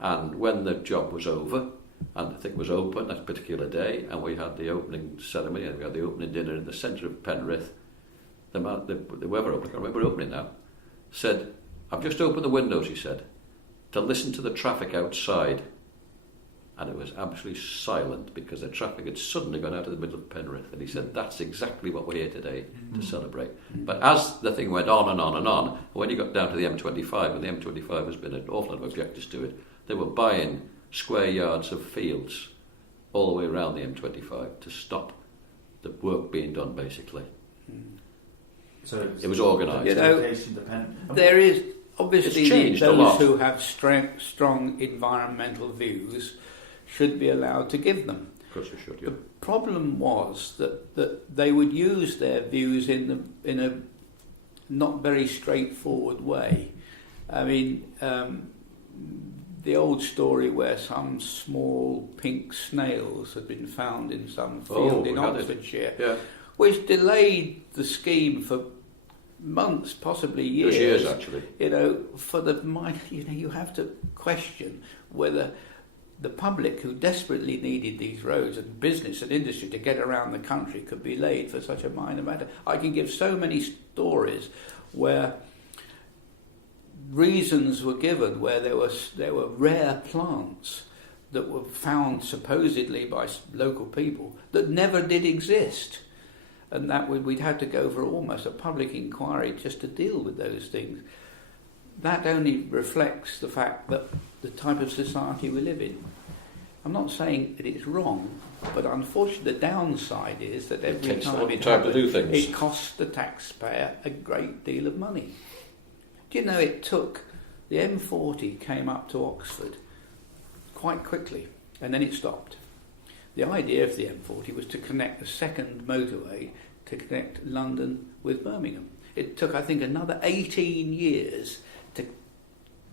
And when the job was over, and the thing was open that particular day, and we had the opening ceremony, and we had the opening dinner in the centre of Penrith, whoever opened, I can't remember opening now, said, I've just opened the windows, he said, to listen to the traffic outside. And it was absolutely silent because the traffic had suddenly gone out of the middle of Penrith. And he said, that's exactly what we're here today to celebrate. But as the thing went on and on and on, when you got down to the M25, and the M25 has been an awful lot of objectors to it, they were buying square yards of fields all the way around the M25 to stop the work being done, basically. So it was organised. You know, there is obviously those who have strong environmental views should be allowed to give them. Of course you should, yeah. The problem was that they would use their views in a not very straightforward way. I mean, the old story where some small pink snails had been found in some field in Oxfordshire, which delayed the scheme for months, possibly years. It was years, actually. You know, for the you have to question whether the public who desperately needed these roads and business and industry to get around the country could be laid for such a minor matter. I can give so many stories where reasons were given where there were rare plants that were found supposedly by local people that never did exist. And that we'd had to go for almost a public inquiry just to deal with those things. That only reflects the fact that the type of society we live in. I'm not saying that it's wrong, but unfortunately the downside is that every time it happens, it costs the taxpayer a great deal of money. Do you know it took, the M40 came up to Oxford quite quickly, and then it stopped. The idea of the M40 was to connect the second motorway to connect London with Birmingham. It took, I think, another 18 years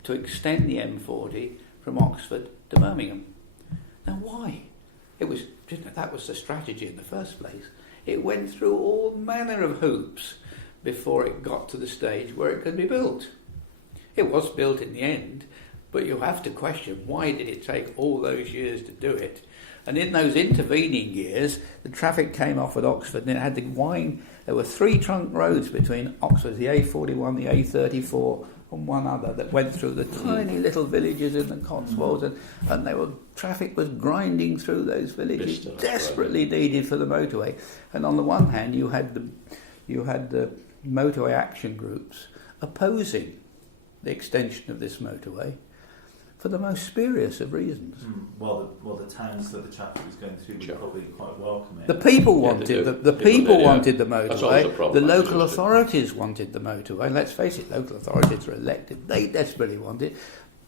to extend the M40 from Oxford to Birmingham. Now, why? That was the strategy in the first place. It went through all manner of hoops before it got to the stage where it could be built. It was built in the end, but you have to question, why did it take all those years to do it? And in those intervening years, the traffic came off at Oxford, and it had to wind. There were 3 trunk roads between Oxford, the A41, the A34, and one other that went through the tiny little villages in the Cotswolds, and traffic was grinding through those villages, desperately needed for the motorway. And on the one hand, you had the motorway action groups opposing the extension of this motorway for the most spurious of reasons. Well, the towns that the chapter was going through were probably quite welcome it. The people wanted wanted the motorway. The local authorities wanted the motorway. Let's face it, local authorities are elected. They desperately wanted it,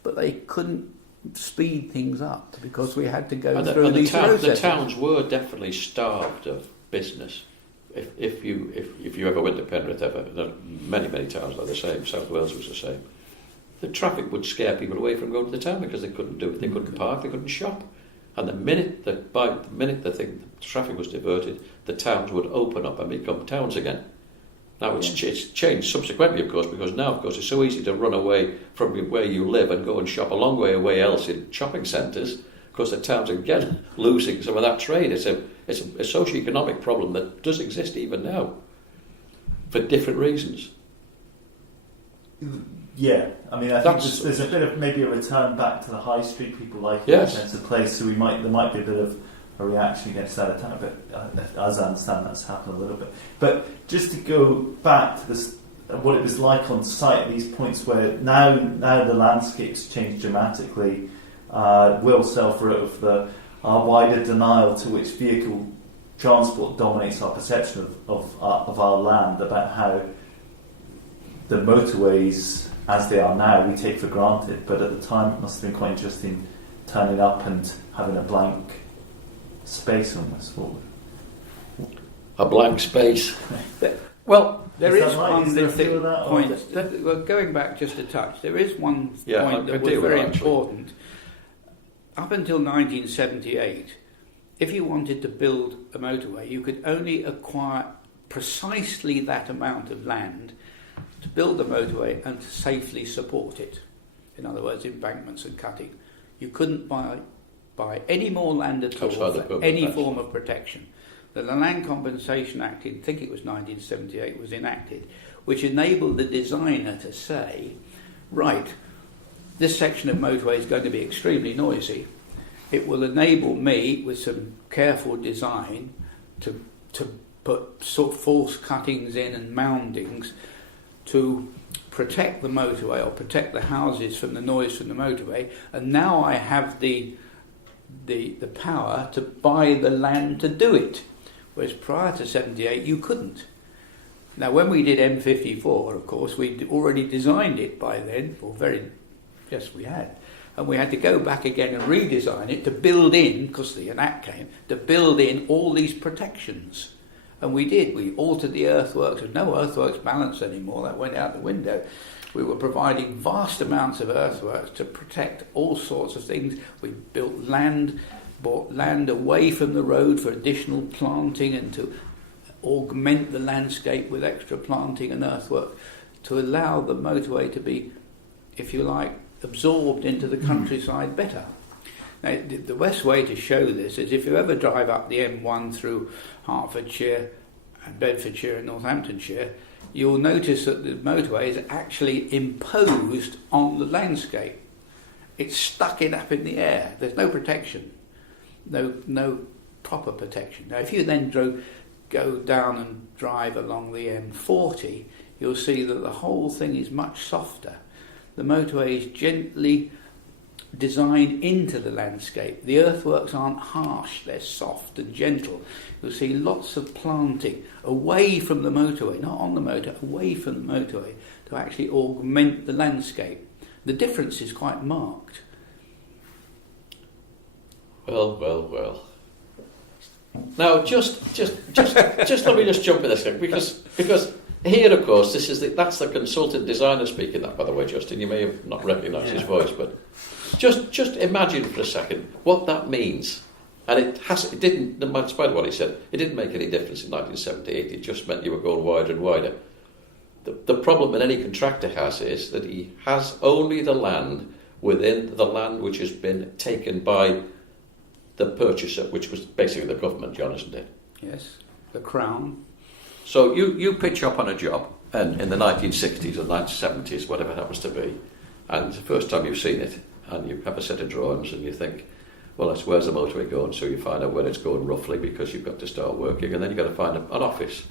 but they couldn't speed things up because we had to go through these processes. The towns were definitely starved of business. If you ever went to Penrith, many towns are the same. South Wales was the same. The traffic would scare people away from going to the town because they couldn't do it. They couldn't park. They couldn't shop. And the minute the traffic was diverted, the towns would open up and become towns again. Now it's changed subsequently, of course, because now, of course, it's so easy to run away from where you live and go and shop a long way away else in shopping centres. Of course, the towns are again losing some of that trade. It's a socio-economic problem that does exist even now for different reasons. Yeah, I mean, I think there's a bit of maybe a return back to the high street. People like it, sense of place. So there might be a bit of a reaction against that attack. But as I understand, that's happened a little bit. But just to go back to this, what it was like on site, these points where now the landscape's changed dramatically. Will Self wrote of our wider denial to which vehicle transport dominates our perception of our land, about how the motorways as they are now we take for granted, but at the time it must have been quite interesting turning up and having a blank space almost. A blank space. Well, There is right? one Is there a few of that, point. Well, going back just a touch, there is one point that was very important. Up until 1978, if you wanted to build a motorway, you could only acquire precisely that amount of land to build the motorway and to safely support it. In other words, embankments and cutting. You couldn't buy any more land at all for any form of protection. The Land Compensation Act, I think it was 1978, was enacted, which enabled the designer to say, right, this section of motorway is going to be extremely noisy. It will enable me, with some careful design, to put sort of false cuttings in and moundings to protect the motorway or protect the houses from the noise from the motorway. And now I have the power to buy the land to do it. Whereas prior to 78, you couldn't. Now, when we did M54, of course, we'd already designed it by then, we had. And we had to go back again and redesign it to build in, because the Act came, to build in all these protections. And we did. We altered the earthworks. There's no earthworks balance anymore. That went out the window. We were providing vast amounts of earthworks to protect all sorts of things. We built land, bought land away from the road for additional planting and to augment the landscape with extra planting and earthwork to allow the motorway to be, if you like, absorbed into the countryside better. Now, the best way to show this is if you ever drive up the M1 through Hertfordshire and Bedfordshire and Northamptonshire, you'll notice that the motorway is actually imposed on the landscape. It's stuck it up in the air. There's no protection. No proper protection. Now, if you then go down and drive along the M40, you'll see that the whole thing is much softer. The motorway is gently designed into the landscape. The earthworks aren't harsh, they're soft and gentle. You'll see lots of planting away from the motorway, not on the motor, away from the motorway, to actually augment the landscape. The difference is quite marked. Well. Now, just let me just jump in this thing, because here, of course, that's the consultant designer speaking. That, by the way, Justin, you may have not recognised his voice, but just imagine for a second what that means. And it didn't, in spite of what he said, it didn't make any difference in 1978. It just meant you were going wider and wider. The problem that any contractor has is that he has only the land within the land which has been taken by the purchaser, which was basically the government, John, isn't it? Yes, the Crown. So you pitch up on a job and in the 1960s or 1970s, whatever it happens to be, and it's the first time you've seen it, and you have a set of drawings and you think, well, where's the motorway going? So you find out where it's going roughly because you've got to start working, and then you've got to find an office.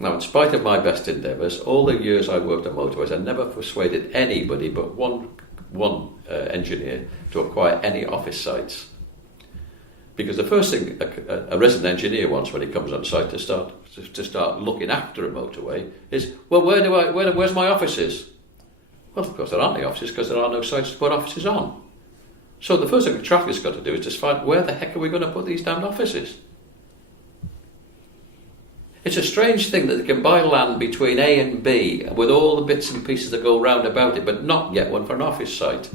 Now, in spite of my best endeavours, all the years I worked on motorways, I never persuaded anybody but one engineer to acquire any office sites. Because the first thing a resident engineer wants when he comes on site to start looking after a motorway is, well, where's my offices? Well, of course, there aren't any offices because there are no sites to put offices on. So the first thing the traffic's got to do is just find where the heck are we going to put these damned offices? It's a strange thing that they can buy land between A and B with all the bits and pieces that go round about it, but not get one for an office site.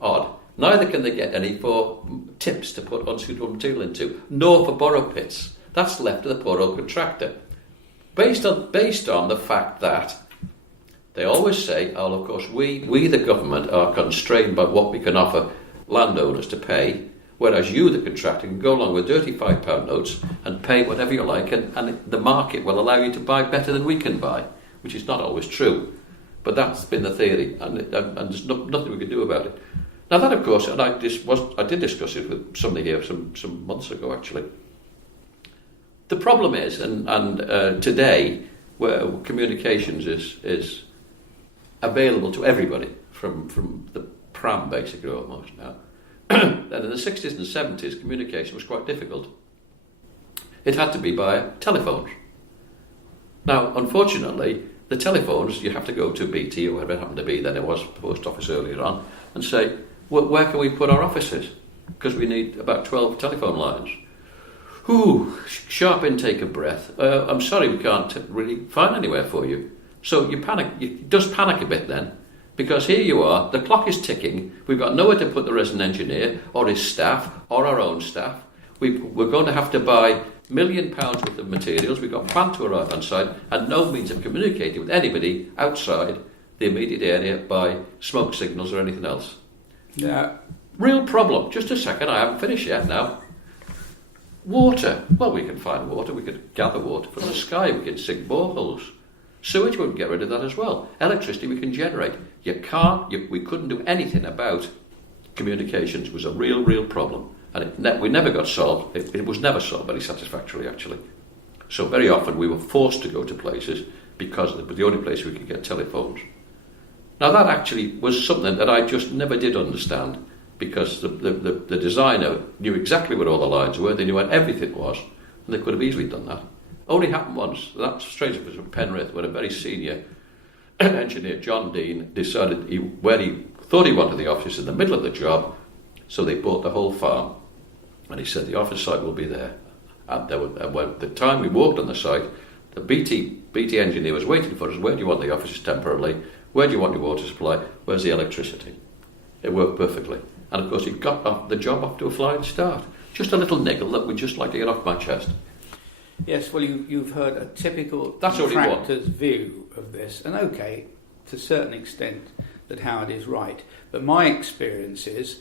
Odd. Neither can they get any for tips to put unsuitable material into, nor for borrow pits. That's left to the poor old contractor. Based on the fact that they always say, oh, of course, we the government are constrained by what we can offer landowners to pay, whereas you, the contractor, can go along with dirty £5 notes and pay whatever you like, and the market will allow you to buy better than we can buy, which is not always true. But that's been the theory, and there's nothing we can do about it. Now that, of course, and I did discuss it with somebody here some months ago, actually. The problem is, and today, where communications is available to everybody, from the pram, basically, almost now. And in the 60s and 70s, communication was quite difficult. It had to be by telephones. Now, unfortunately, the telephones, you have to go to BT or wherever it happened to be, then it was post office earlier on, and say, well, where can we put our offices? Because we need about 12 telephone lines. sharp intake of breath. I'm sorry, we can't really find anywhere for you. So you panic. You just panic a bit then, because here you are. The clock is ticking. We've got nowhere to put the resident engineer or his staff or our own staff. We're going to have to buy £1 million worth of materials. We've got plant to arrive on site and no means of communicating with anybody outside the immediate area by smoke signals or anything else. Yeah. Real problem. Just a second, I haven't finished yet now. Water. Well, we can find water. We could gather water from the sky. We can sink boreholes. Sewage, we can get rid of that as well. Electricity, we can generate. We couldn't do anything about communications. It was a real problem. And we never got solved. It was never solved very satisfactorily, actually. So very often we were forced to go to places because it was the only place we could get telephones. Now that actually was something that I just never did understand, because the designer knew exactly where all the lines were. They knew where everything was, and they could have easily done that. Only happened once. That strange was in Penrith, where a very senior engineer, John Dean, decided where he thought he wanted the office in the middle of the job, so they bought the whole farm. And he said the office site will be there. And the time we walked on the site, the BT engineer was waiting for us. Where do you want the offices temporarily? Where do you want your water supply? Where's the electricity? It worked perfectly. And of course he got the job off to a flying start. Just a little niggle that we'd just like to get off my chest. Yes, well, you've heard a typical That's contractor's view of this. And okay, to a certain extent, that Howard is right. But my experience is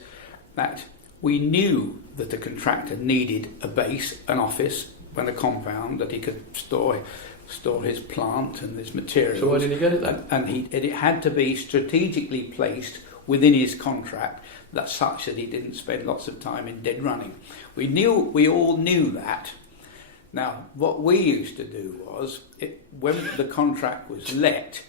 that we knew that the contractor needed a base, an office, and a compound that he could store his plant and his materials. So why did he get it then? And it had to be strategically placed within his contract, that's such that he didn't spend lots of time in dead running. We all knew that. Now, what we used to do was, when the contract was let,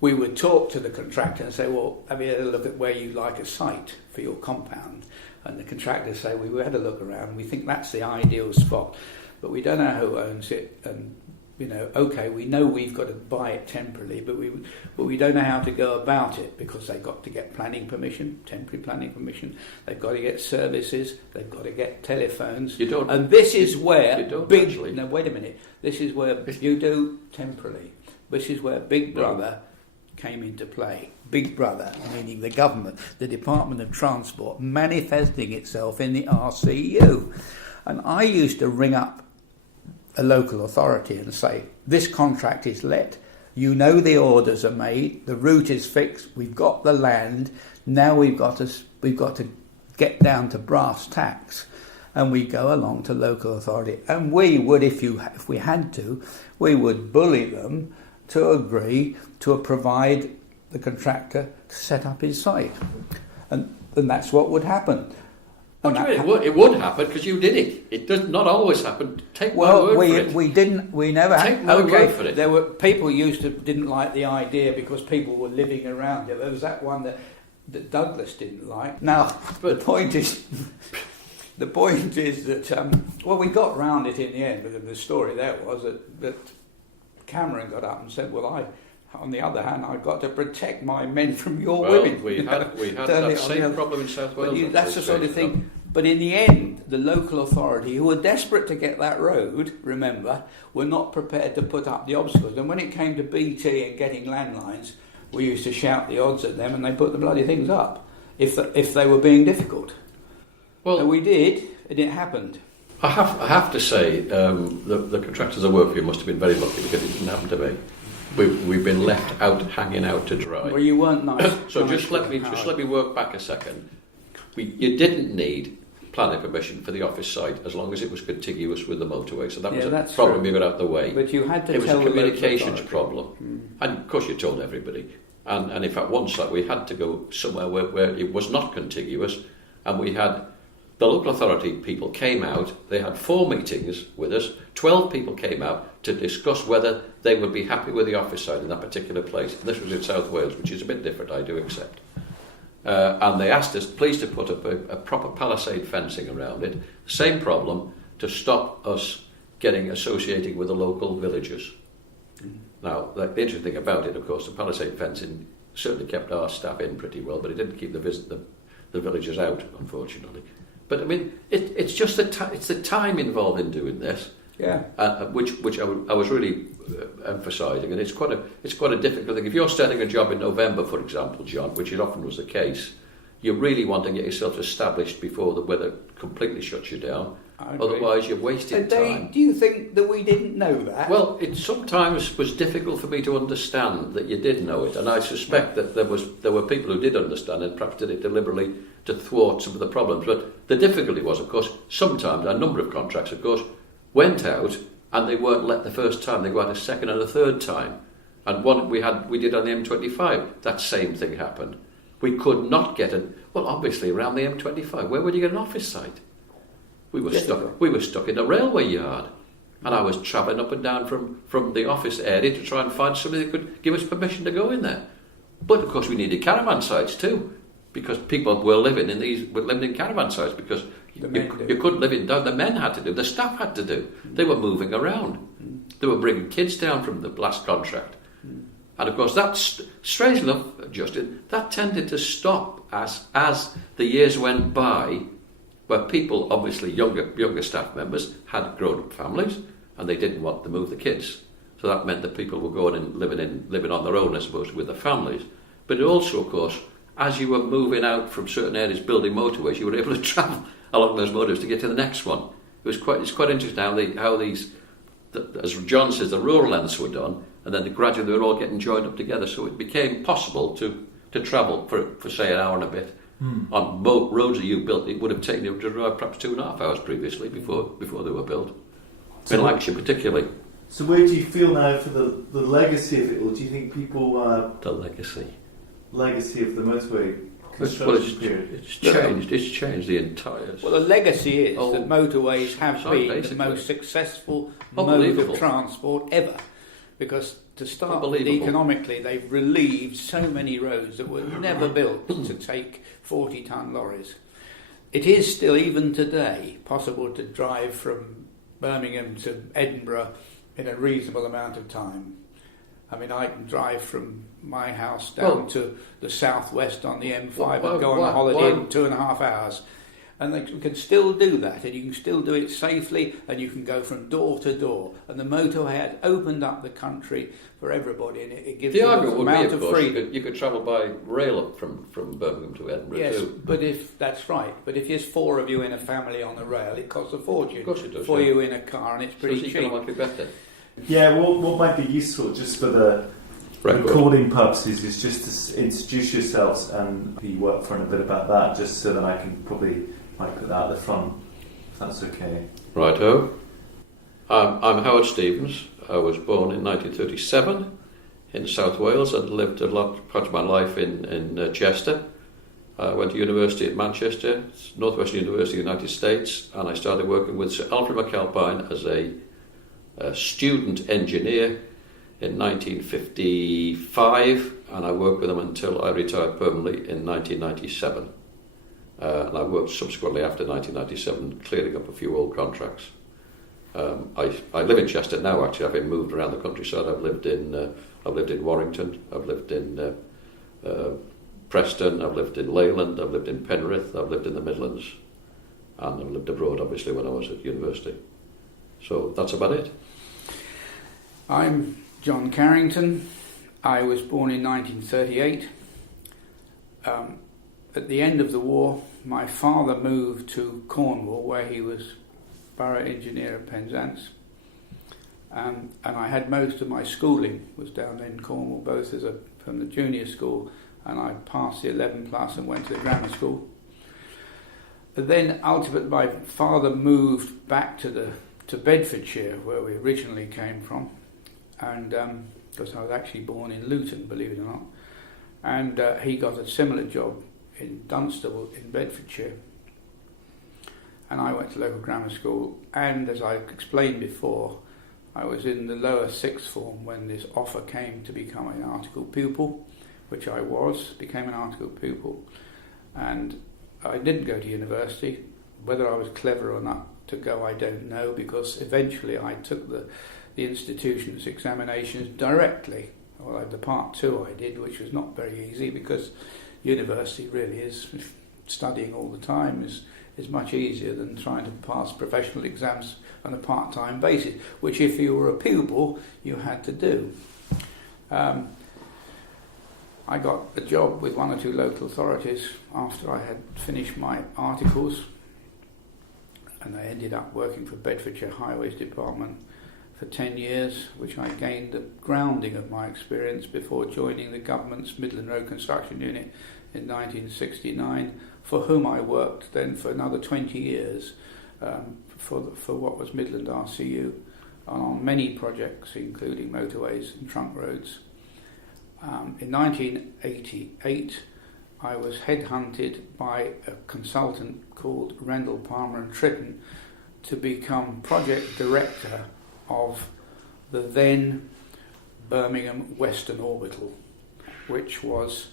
we would talk to the contractor and say, well, have you had a look at where you like a site for your compound? And the contractor say, we had a look around, we think that's the ideal spot, but we don't know who owns it, and okay, we know we've got to buy it temporarily, but we don't know how to go about it, because they've got to get planning permission, temporary planning permission, they've got to get services, they've got to get telephones. You don't. And this is where actually. No, wait a minute. This is where you do temporarily. This is where Big Brother came into play. Big Brother, meaning the government, the Department of Transport, manifesting itself in the RCU. And I used to ring up a local authority and say, this contract is let, you know the orders are made, the route is fixed, we've got the land, now we've got to get down to brass tacks. And we go along to local authority, and we would, if we had to, we would bully them to agree to provide the contractor to set up his site, and that's what would happen. What do you mean? It would happen because you did it. It does not always happen. Take my word for it. We didn't. We never. Take my word for it. There were people didn't like the idea because people were living around it. There was that one that Douglas didn't like. Now, but the point is that we got round it in the end. But the story there was that Cameron got up and said, "Well, on the other hand, I've got to protect my men from your women." We had that same problem in South Wales. That's the sort of thing. But in the end, the local authority, who were desperate to get that road, remember, were not prepared to put up the obstacles. And when it came to BT and getting landlines, we used to shout the odds at them, and they put the bloody things up if they were being difficult. Well, and we did, and it happened. I have to say, the contractors I work for must have been very lucky, because it didn't happen to me. We've been left out, hanging out to dry. Well, you weren't nice. So just let me work back a second. You didn't need planning permission for the office site as long as it was contiguous with the motorway. So that was a problem you got out of the way. But you had to It was tell a communications the problem, and of course you told everybody. And in fact, one site we had to go somewhere where it was not contiguous, and we had the local authority people came out. They had 4 meetings with us. 12 people came out to discuss whether they would be happy with the office site in that particular place. And this was in South Wales, which is a bit different, I do accept. And they asked us, please, to put up a proper palisade fencing around it. Same problem, to stop us associating with the local villagers. Now, the interesting thing about it, of course, the palisade fencing certainly kept our staff in pretty well, but it didn't keep the villagers out, unfortunately. But I mean, it's just it's the time involved in doing this. Yeah. Which I was really emphasising, and it's quite a difficult thing. If you're starting a job in November, for example, John, which it often was the case, you really want to get yourself established before the weather completely shuts you down. Otherwise, you're wasting time. Do you think that we didn't know that? Well, it sometimes was difficult for me to understand that you did know it, and I suspect that there were people who did understand and perhaps did it deliberately to thwart some of the problems. But the difficulty was, of course, sometimes a number of contracts, of course, went out and they weren't let the first time. They go out a second and a third time. And one we did on the M25. That same thing happened. We could not get it. Well, obviously, around the M25, where would you get an office site? We were stuck in a railway yard, and I was travelling up and down from the office area to try and find somebody that could give us permission to go in there. But of course, we needed caravan sites too, because people were living in caravan sites because you couldn't live in. The men had to do. The staff had to do. They were moving around. They were bringing kids down from the last contract. And of course, that's, strange enough, Justin, that tended to stop as the years went by, where people, obviously younger staff members, had grown-up families, and they didn't want to move the kids. So that meant that people were going and living on their own, I suppose, with their families. But it also, of course, as you were moving out from certain areas, building motorways, you were able to travel along those motorways to get to the next one. It's quite interesting how these, as John says, the rural lengths were done, and then gradually they were all getting joined up together. So it became possible to travel for say an hour and a bit. On roads that you built, it would have taken you to drive perhaps 2.5 hours previously before they were built. In Lancashire particularly. So where do you feel now for the legacy of it, or do you think people... the legacy of the motorway construction period? It's changed the entire... Well, the legacy is that motorways have been the most successful mode of transport ever. Because to start with, economically, they've relieved so many roads that were never built to take 40-ton lorries. It is still, even today, possible to drive from Birmingham to Edinburgh in a reasonable amount of time. I mean, I can drive from my house down to the southwest on the M5 and go on a holiday in 2.5 hours. And you can still do that, and you can still do it safely, and you can go from door to door. And the motorway has opened up the country for everybody, and it gives you an amount of freedom. You could travel by rail up from Birmingham to Edinburgh too. But that's right. But if there's 4 of you in a family on the rail, it costs a fortune. Of course it does. You in a car, and it's pretty cheap. Economically better. Yeah, what might be useful just for the recording purposes is just to introduce yourselves and the work for a bit about that, just so that I can might put that at the front, if that's okay. Righto. I'm Howard Stevens. I was born in 1937 in South Wales and lived a part of my life in Chester. I went to university at Manchester, Northwestern University, United States, and I started working with Sir Alfred McAlpine as a student engineer in 1955, and I worked with him until I retired permanently in 1997. And I worked subsequently after 1997, clearing up a few old contracts. I live in Chester now. Actually, I've been moved around the countryside. I've lived in Warrington. I've lived in Preston. I've lived in Leyland. I've lived in Penrith. I've lived in the Midlands, and I've lived abroad, obviously, when I was at university. So that's about it. I'm John Carrington. I was born in 1938. At the end of the war, my father moved to Cornwall, where he was borough engineer at Penzance, and I had most of my schooling was down in Cornwall, both from the junior school, and I passed the 11 plus and went to the grammar school. But then ultimately my father moved back to Bedfordshire, where we originally came from, and because I was actually born in Luton, believe it or not, and he got a similar job in Dunstable in Bedfordshire, and I went to local grammar school, and as I explained before, I was in the lower sixth form when this offer came to become an articled pupil, which I became an articled pupil, and I didn't go to university. Whether I was clever or not to go, I don't know, because eventually I took the institution's examinations directly. Well, the part 2 I did, which was not very easy, because university really is studying all the time, is much easier than trying to pass professional exams on a part-time basis, which if you were a pupil, you had to do. I got a job with one or two local authorities after I had finished my articles, and I ended up working for Bedfordshire Highways Department for 10 years, which I gained the grounding of my experience before joining the government's Midland Road Construction Unit in 1969, for whom I worked then for another 20 years for what was Midland RCU, on many projects including motorways and trunk roads. In 1988 I was headhunted by a consultant called Rendell, Palmer and Tritton to become project director of the then Birmingham Western Orbital, which was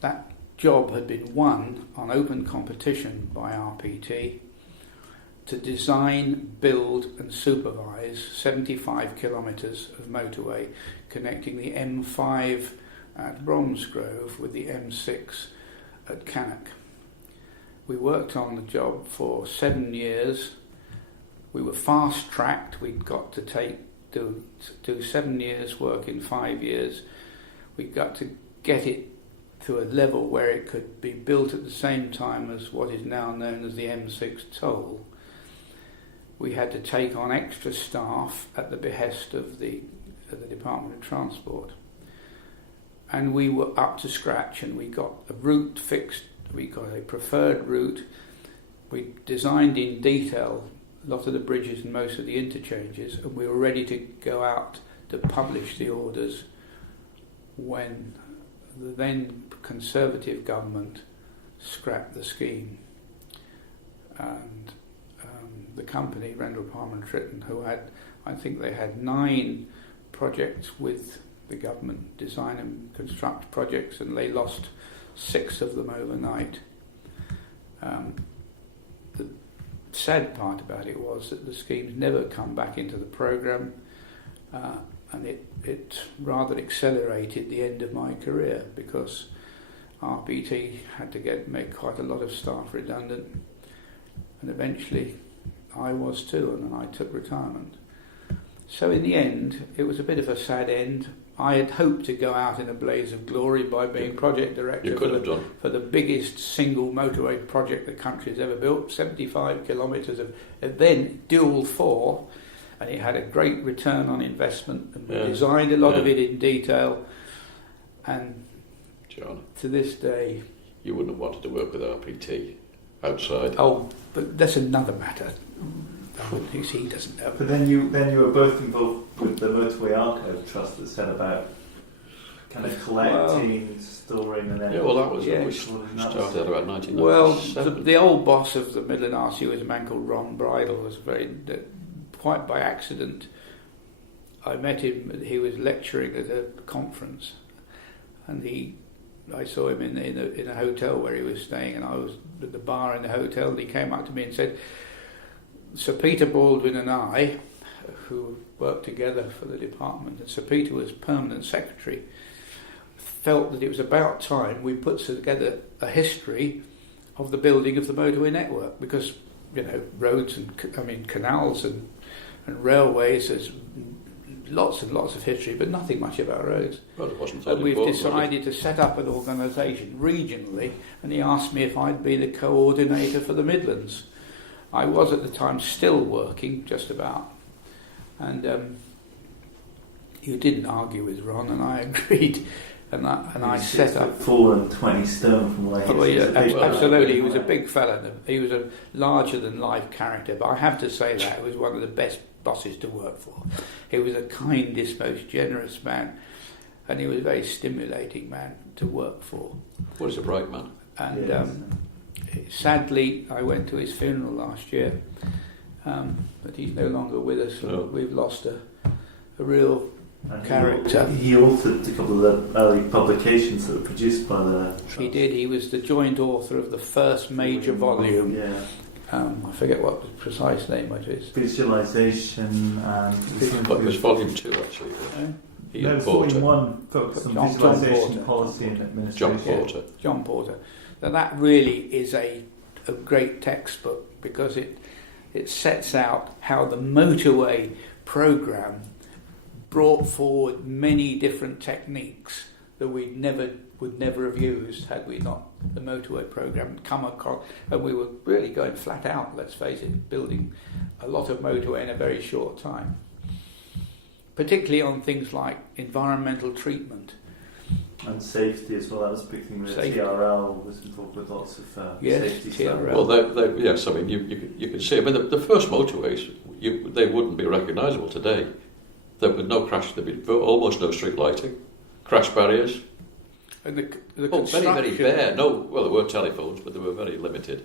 that job had been won on open competition by RPT to design, build and supervise 75 kilometres of motorway connecting the M5 at Bromsgrove with the M6 at Cannock. We worked on the job for 7 years. We were fast-tracked. We'd got to do 7 years' work in 5 years. We got to get it to a level where it could be built at the same time as what is now known as the M6 toll. We had to take on extra staff at the behest of the Department of Transport. And we were up to scratch, and we got a route fixed. We got a preferred route. We designed in detail a lot of the bridges and most of the interchanges, and we were ready to go out to publish the orders when the then Conservative government scrapped the scheme. And the company, Rendell, Palmer and Tritton, who had, I think they had 9 projects with the government, design and construct projects, and they lost 6 of them overnight. The sad part about it was that the schemes never come back into the programme, and it rather accelerated the end of my career, because RPT had to make quite a lot of staff redundant, and eventually I was too, and then I took retirement. So in the end, it was a bit of a sad end. I had hoped to go out in a blaze of glory by being project director for the biggest single motorway project the country has ever built, 75 kilometres of then dual 4, and it had a great return on investment, and we designed a lot of it in detail. And John, to this day, you wouldn't have wanted to work with RPT outside. Oh, but that's another matter. He doesn't know. But then you were both involved with the Motorway Archive Trust that set about kind of collecting, storing, and then that was we started about 1997. Well, the old boss of the Midland RCU was a man called Ron Bridle. Was quite by accident. I met him. He was lecturing at a conference, and I saw him in a hotel where he was staying, and I was at the bar in the hotel, and he came up to me and said, Sir Peter Baldwin and I, who worked together for the department, and Sir Peter was permanent secretary, felt that it was about time we put together a history of the building of the motorway network, because roads and canals and railways, there's lots and lots of history, but nothing much about roads. Well, it wasn't. And we've decided to set up an organisation regionally, and he asked me if I'd be the coordinator for the Midlands. I was at the time still working, just about, and you didn't argue with Ron, and I agreed, and I set up. Fallen 20 stone from what I hear. Absolutely, he was a big fella. He was a larger than life character, but I have to say that he was one of the best bosses to work for. He was the kindest, most generous man, and he was a very stimulating man to work for. What is a bright man? And sadly, I went to his funeral last year, but he's no longer with us. So we've lost a real character. He authored a couple of the early publications that were produced by the trust. He did. He was the joint author of the first major volume. Yeah. I forget what the precise name it is. Visualisation and... It was volume 2, actually. No, volume 1 focused on visualisation, policy and administration. John Porter. Now that really is a a great textbook because it sets out how the motorway programme brought forward many different techniques that we would never have used had we not the motorway programme come across, and we were really going flat out, let's face it, building a lot of motorway in a very short time, particularly on things like environmental treatment. And safety as well, that was a big thing with TRL, was involved with lots of safety stuff. Well, yes, I mean, you can see, I mean, the first motorways, they wouldn't be recognisable today. There would no crash, there'd be almost no street lighting, crash barriers. And the very, very bare. No, well, there were telephones, but they were very limited.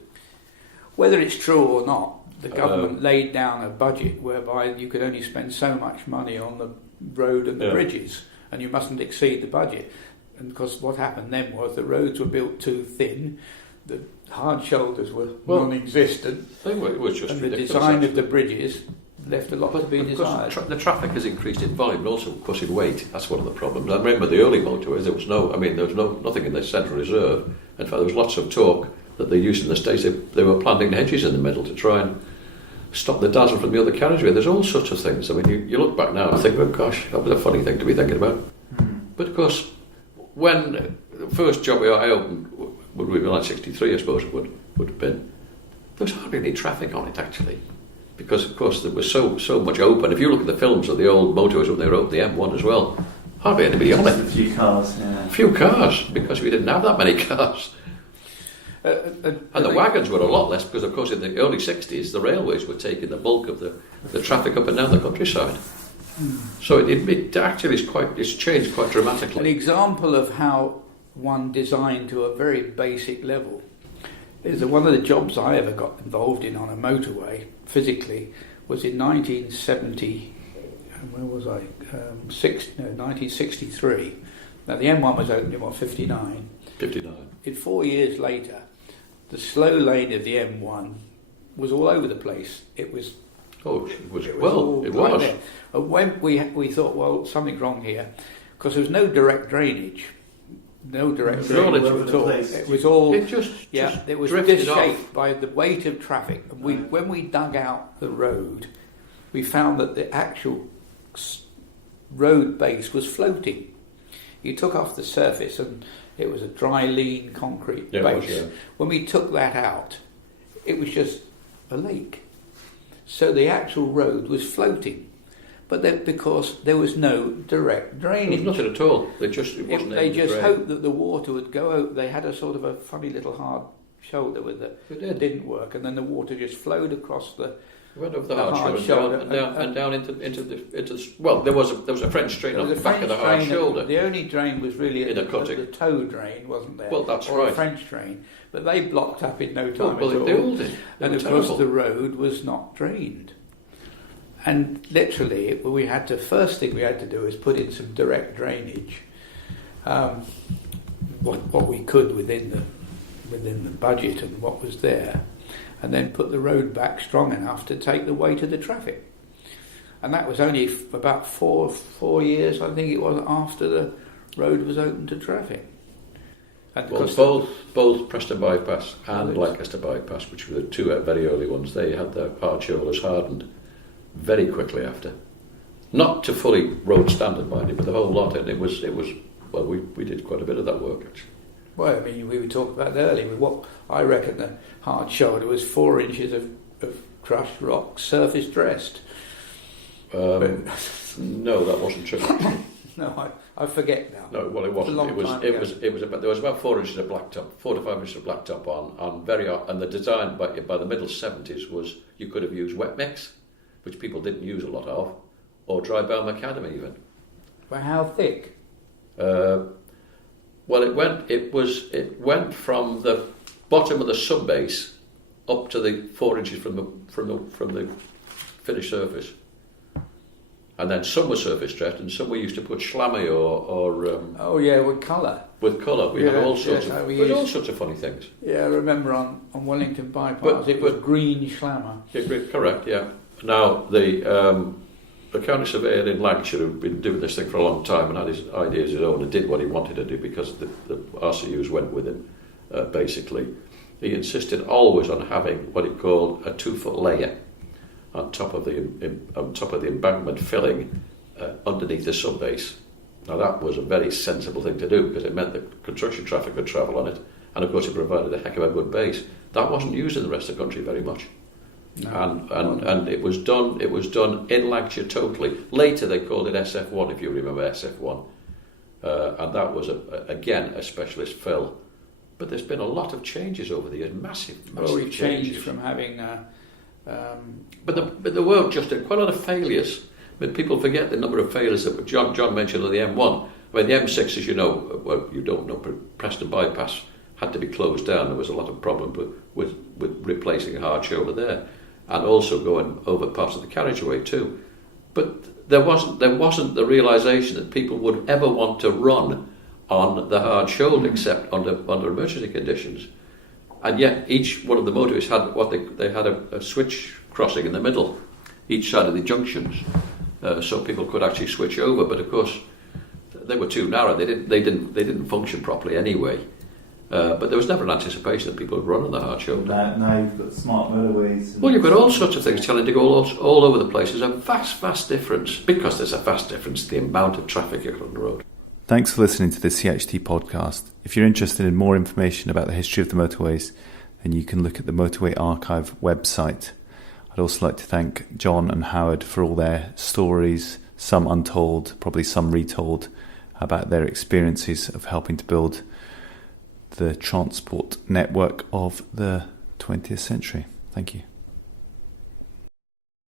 Whether it's true or not, the government laid down a budget whereby you could only spend so much money on the road and the bridges, and you mustn't exceed the budget. And because what happened then was the roads were built too thin, the hard shoulders were non-existent, It was just and the design of the bridges left a lot to be desired. The traffic has increased in volume, and also, of course, in weight. That's one of the problems. I remember the early motorways. There was nothing in the central reserve. In fact, there was lots of talk that they used in the States. They were planting hedges in the middle to try and stop the dazzle from the other carriageway. There's all sorts of things. I mean, you look back now and think, oh gosh, that was a funny thing to be thinking about. But of course, when the first job I opened would be like 63, I suppose it would have been, there was hardly any traffic on it actually. Because, of course, there was so much open. If you look at the films of the old motorways when they wrote the M1 as well, hardly anybody on it. A few cars, yeah. A few cars, because we didn't have that many cars. And the wagons were a lot less, because, of course, in the early 60s, the railways were taking the bulk of the traffic up and down the countryside. So it actually it's changed quite dramatically. An example of how one designed to a very basic level is that one of the jobs I ever got involved in on a motorway, physically, was in 1970, where was I? 1963. Now the M1 was opened in 59. 59. 4 years later, the slow lane of the M1 was all over the place. It was. It was. There. And when we thought, well, something's wrong here, because there was no direct drainage. No direct drainage at all. It was all. It was disshaped by the weight of traffic. And when we dug out the road, we found that the actual road base was floating. You took off the surface, and it was a dry, lean concrete base. When we took that out, it was just a lake. So the actual road was floating. But then, because there was no direct drainage. There was nothing at all. They just hoped that the water would go over. They had a sort of a funny little hard shoulder with it. It didn't work, and then the water just flowed across the. Went over the hard shoulder and down into the. Well, there was a French drain on the back of the hard shoulder. The only drain was really in the toe drain, wasn't there? Well, that's or right. A French drain, but they blocked up in no time at all. They all did. And of course, the road was not drained. And literally, first thing we had to do is put in some direct drainage, what we could within the budget and what was there, and then put the road back strong enough to take the weight of the traffic. And that was only about four years, I think it was, after the road was open to traffic. And both Preston Bypass and Lancaster Bypass, which were the two very early ones, they had their hard shoulders hardened very quickly after. Not to fully road standard, mind you, but the whole lot. And it was well, we did quite a bit of that work, actually. Well, I mean, we were talking about that earlier. What I reckon the hard shoulder was 4 inches of crushed rock, surface dressed. No, that wasn't true. No, I forget now. No, well, it wasn't. It was about, there was about 4 inches of blacktop, 4 to 5 inches of blacktop and the design by the middle 70s was you could have used wet mix, which people didn't use a lot of, or dry bar macadam even. Well, how thick? Well, it went from the bottom of the sub base up to the 4 inches from the finished surface, and then some were surface dressed, and some we used to put slammy or with colour. With colour, we had all sorts of funny things. Yeah, I remember on Wellington Bypass, it was green slammer. Correct, yeah. Now the county surveyor in Lancashire, who'd been doing this thing for a long time and had his ideas his own and did what he wanted to do because the RCUs went with him, basically. he insisted always on having what he called a 2-foot layer on top of the embankment filling underneath the subbase. Now that was a very sensible thing to do because it meant that construction traffic could travel on it, and of course it provided a heck of a good base. That wasn't used in the rest of the country very much. No, and it was done in Lancashire totally. Later they called it SF1, if you remember SF1, and that was again a specialist fill. But there's been a lot of changes over the years, massive we've changes. Changed from having but there were just quite a lot of failures. I mean, people forget the number of failures that John mentioned on the M1. I mean, the M6, as you know, well, you don't know, Preston Bypass had to be closed down. There was a lot of problem with replacing a hard shoulder there, and also going over parts of the carriageway too. But there wasn't the realisation that people would ever want to run on the hard shoulder except under emergency conditions. And yet each one of the motorways had they had a switch crossing in the middle, each side of the junctions, so people could actually switch over. But of course, they were too narrow. They didn't function properly anyway. But there was never an anticipation that people would run on the hard shoulder. Now you've got smart motorways. Well, you've got all sorts of things telling to go all over the place. There's a vast difference, because there's a vast difference in the amount of traffic you've got on the road. Thanks for listening to the CHT podcast. If you're interested in more information about the history of the motorways, then you can look at the Motorway Archive website. I'd also like to thank John and Howard for all their stories, some untold, probably some retold, about their experiences of helping to build the transport network of the 20th century. Thank you.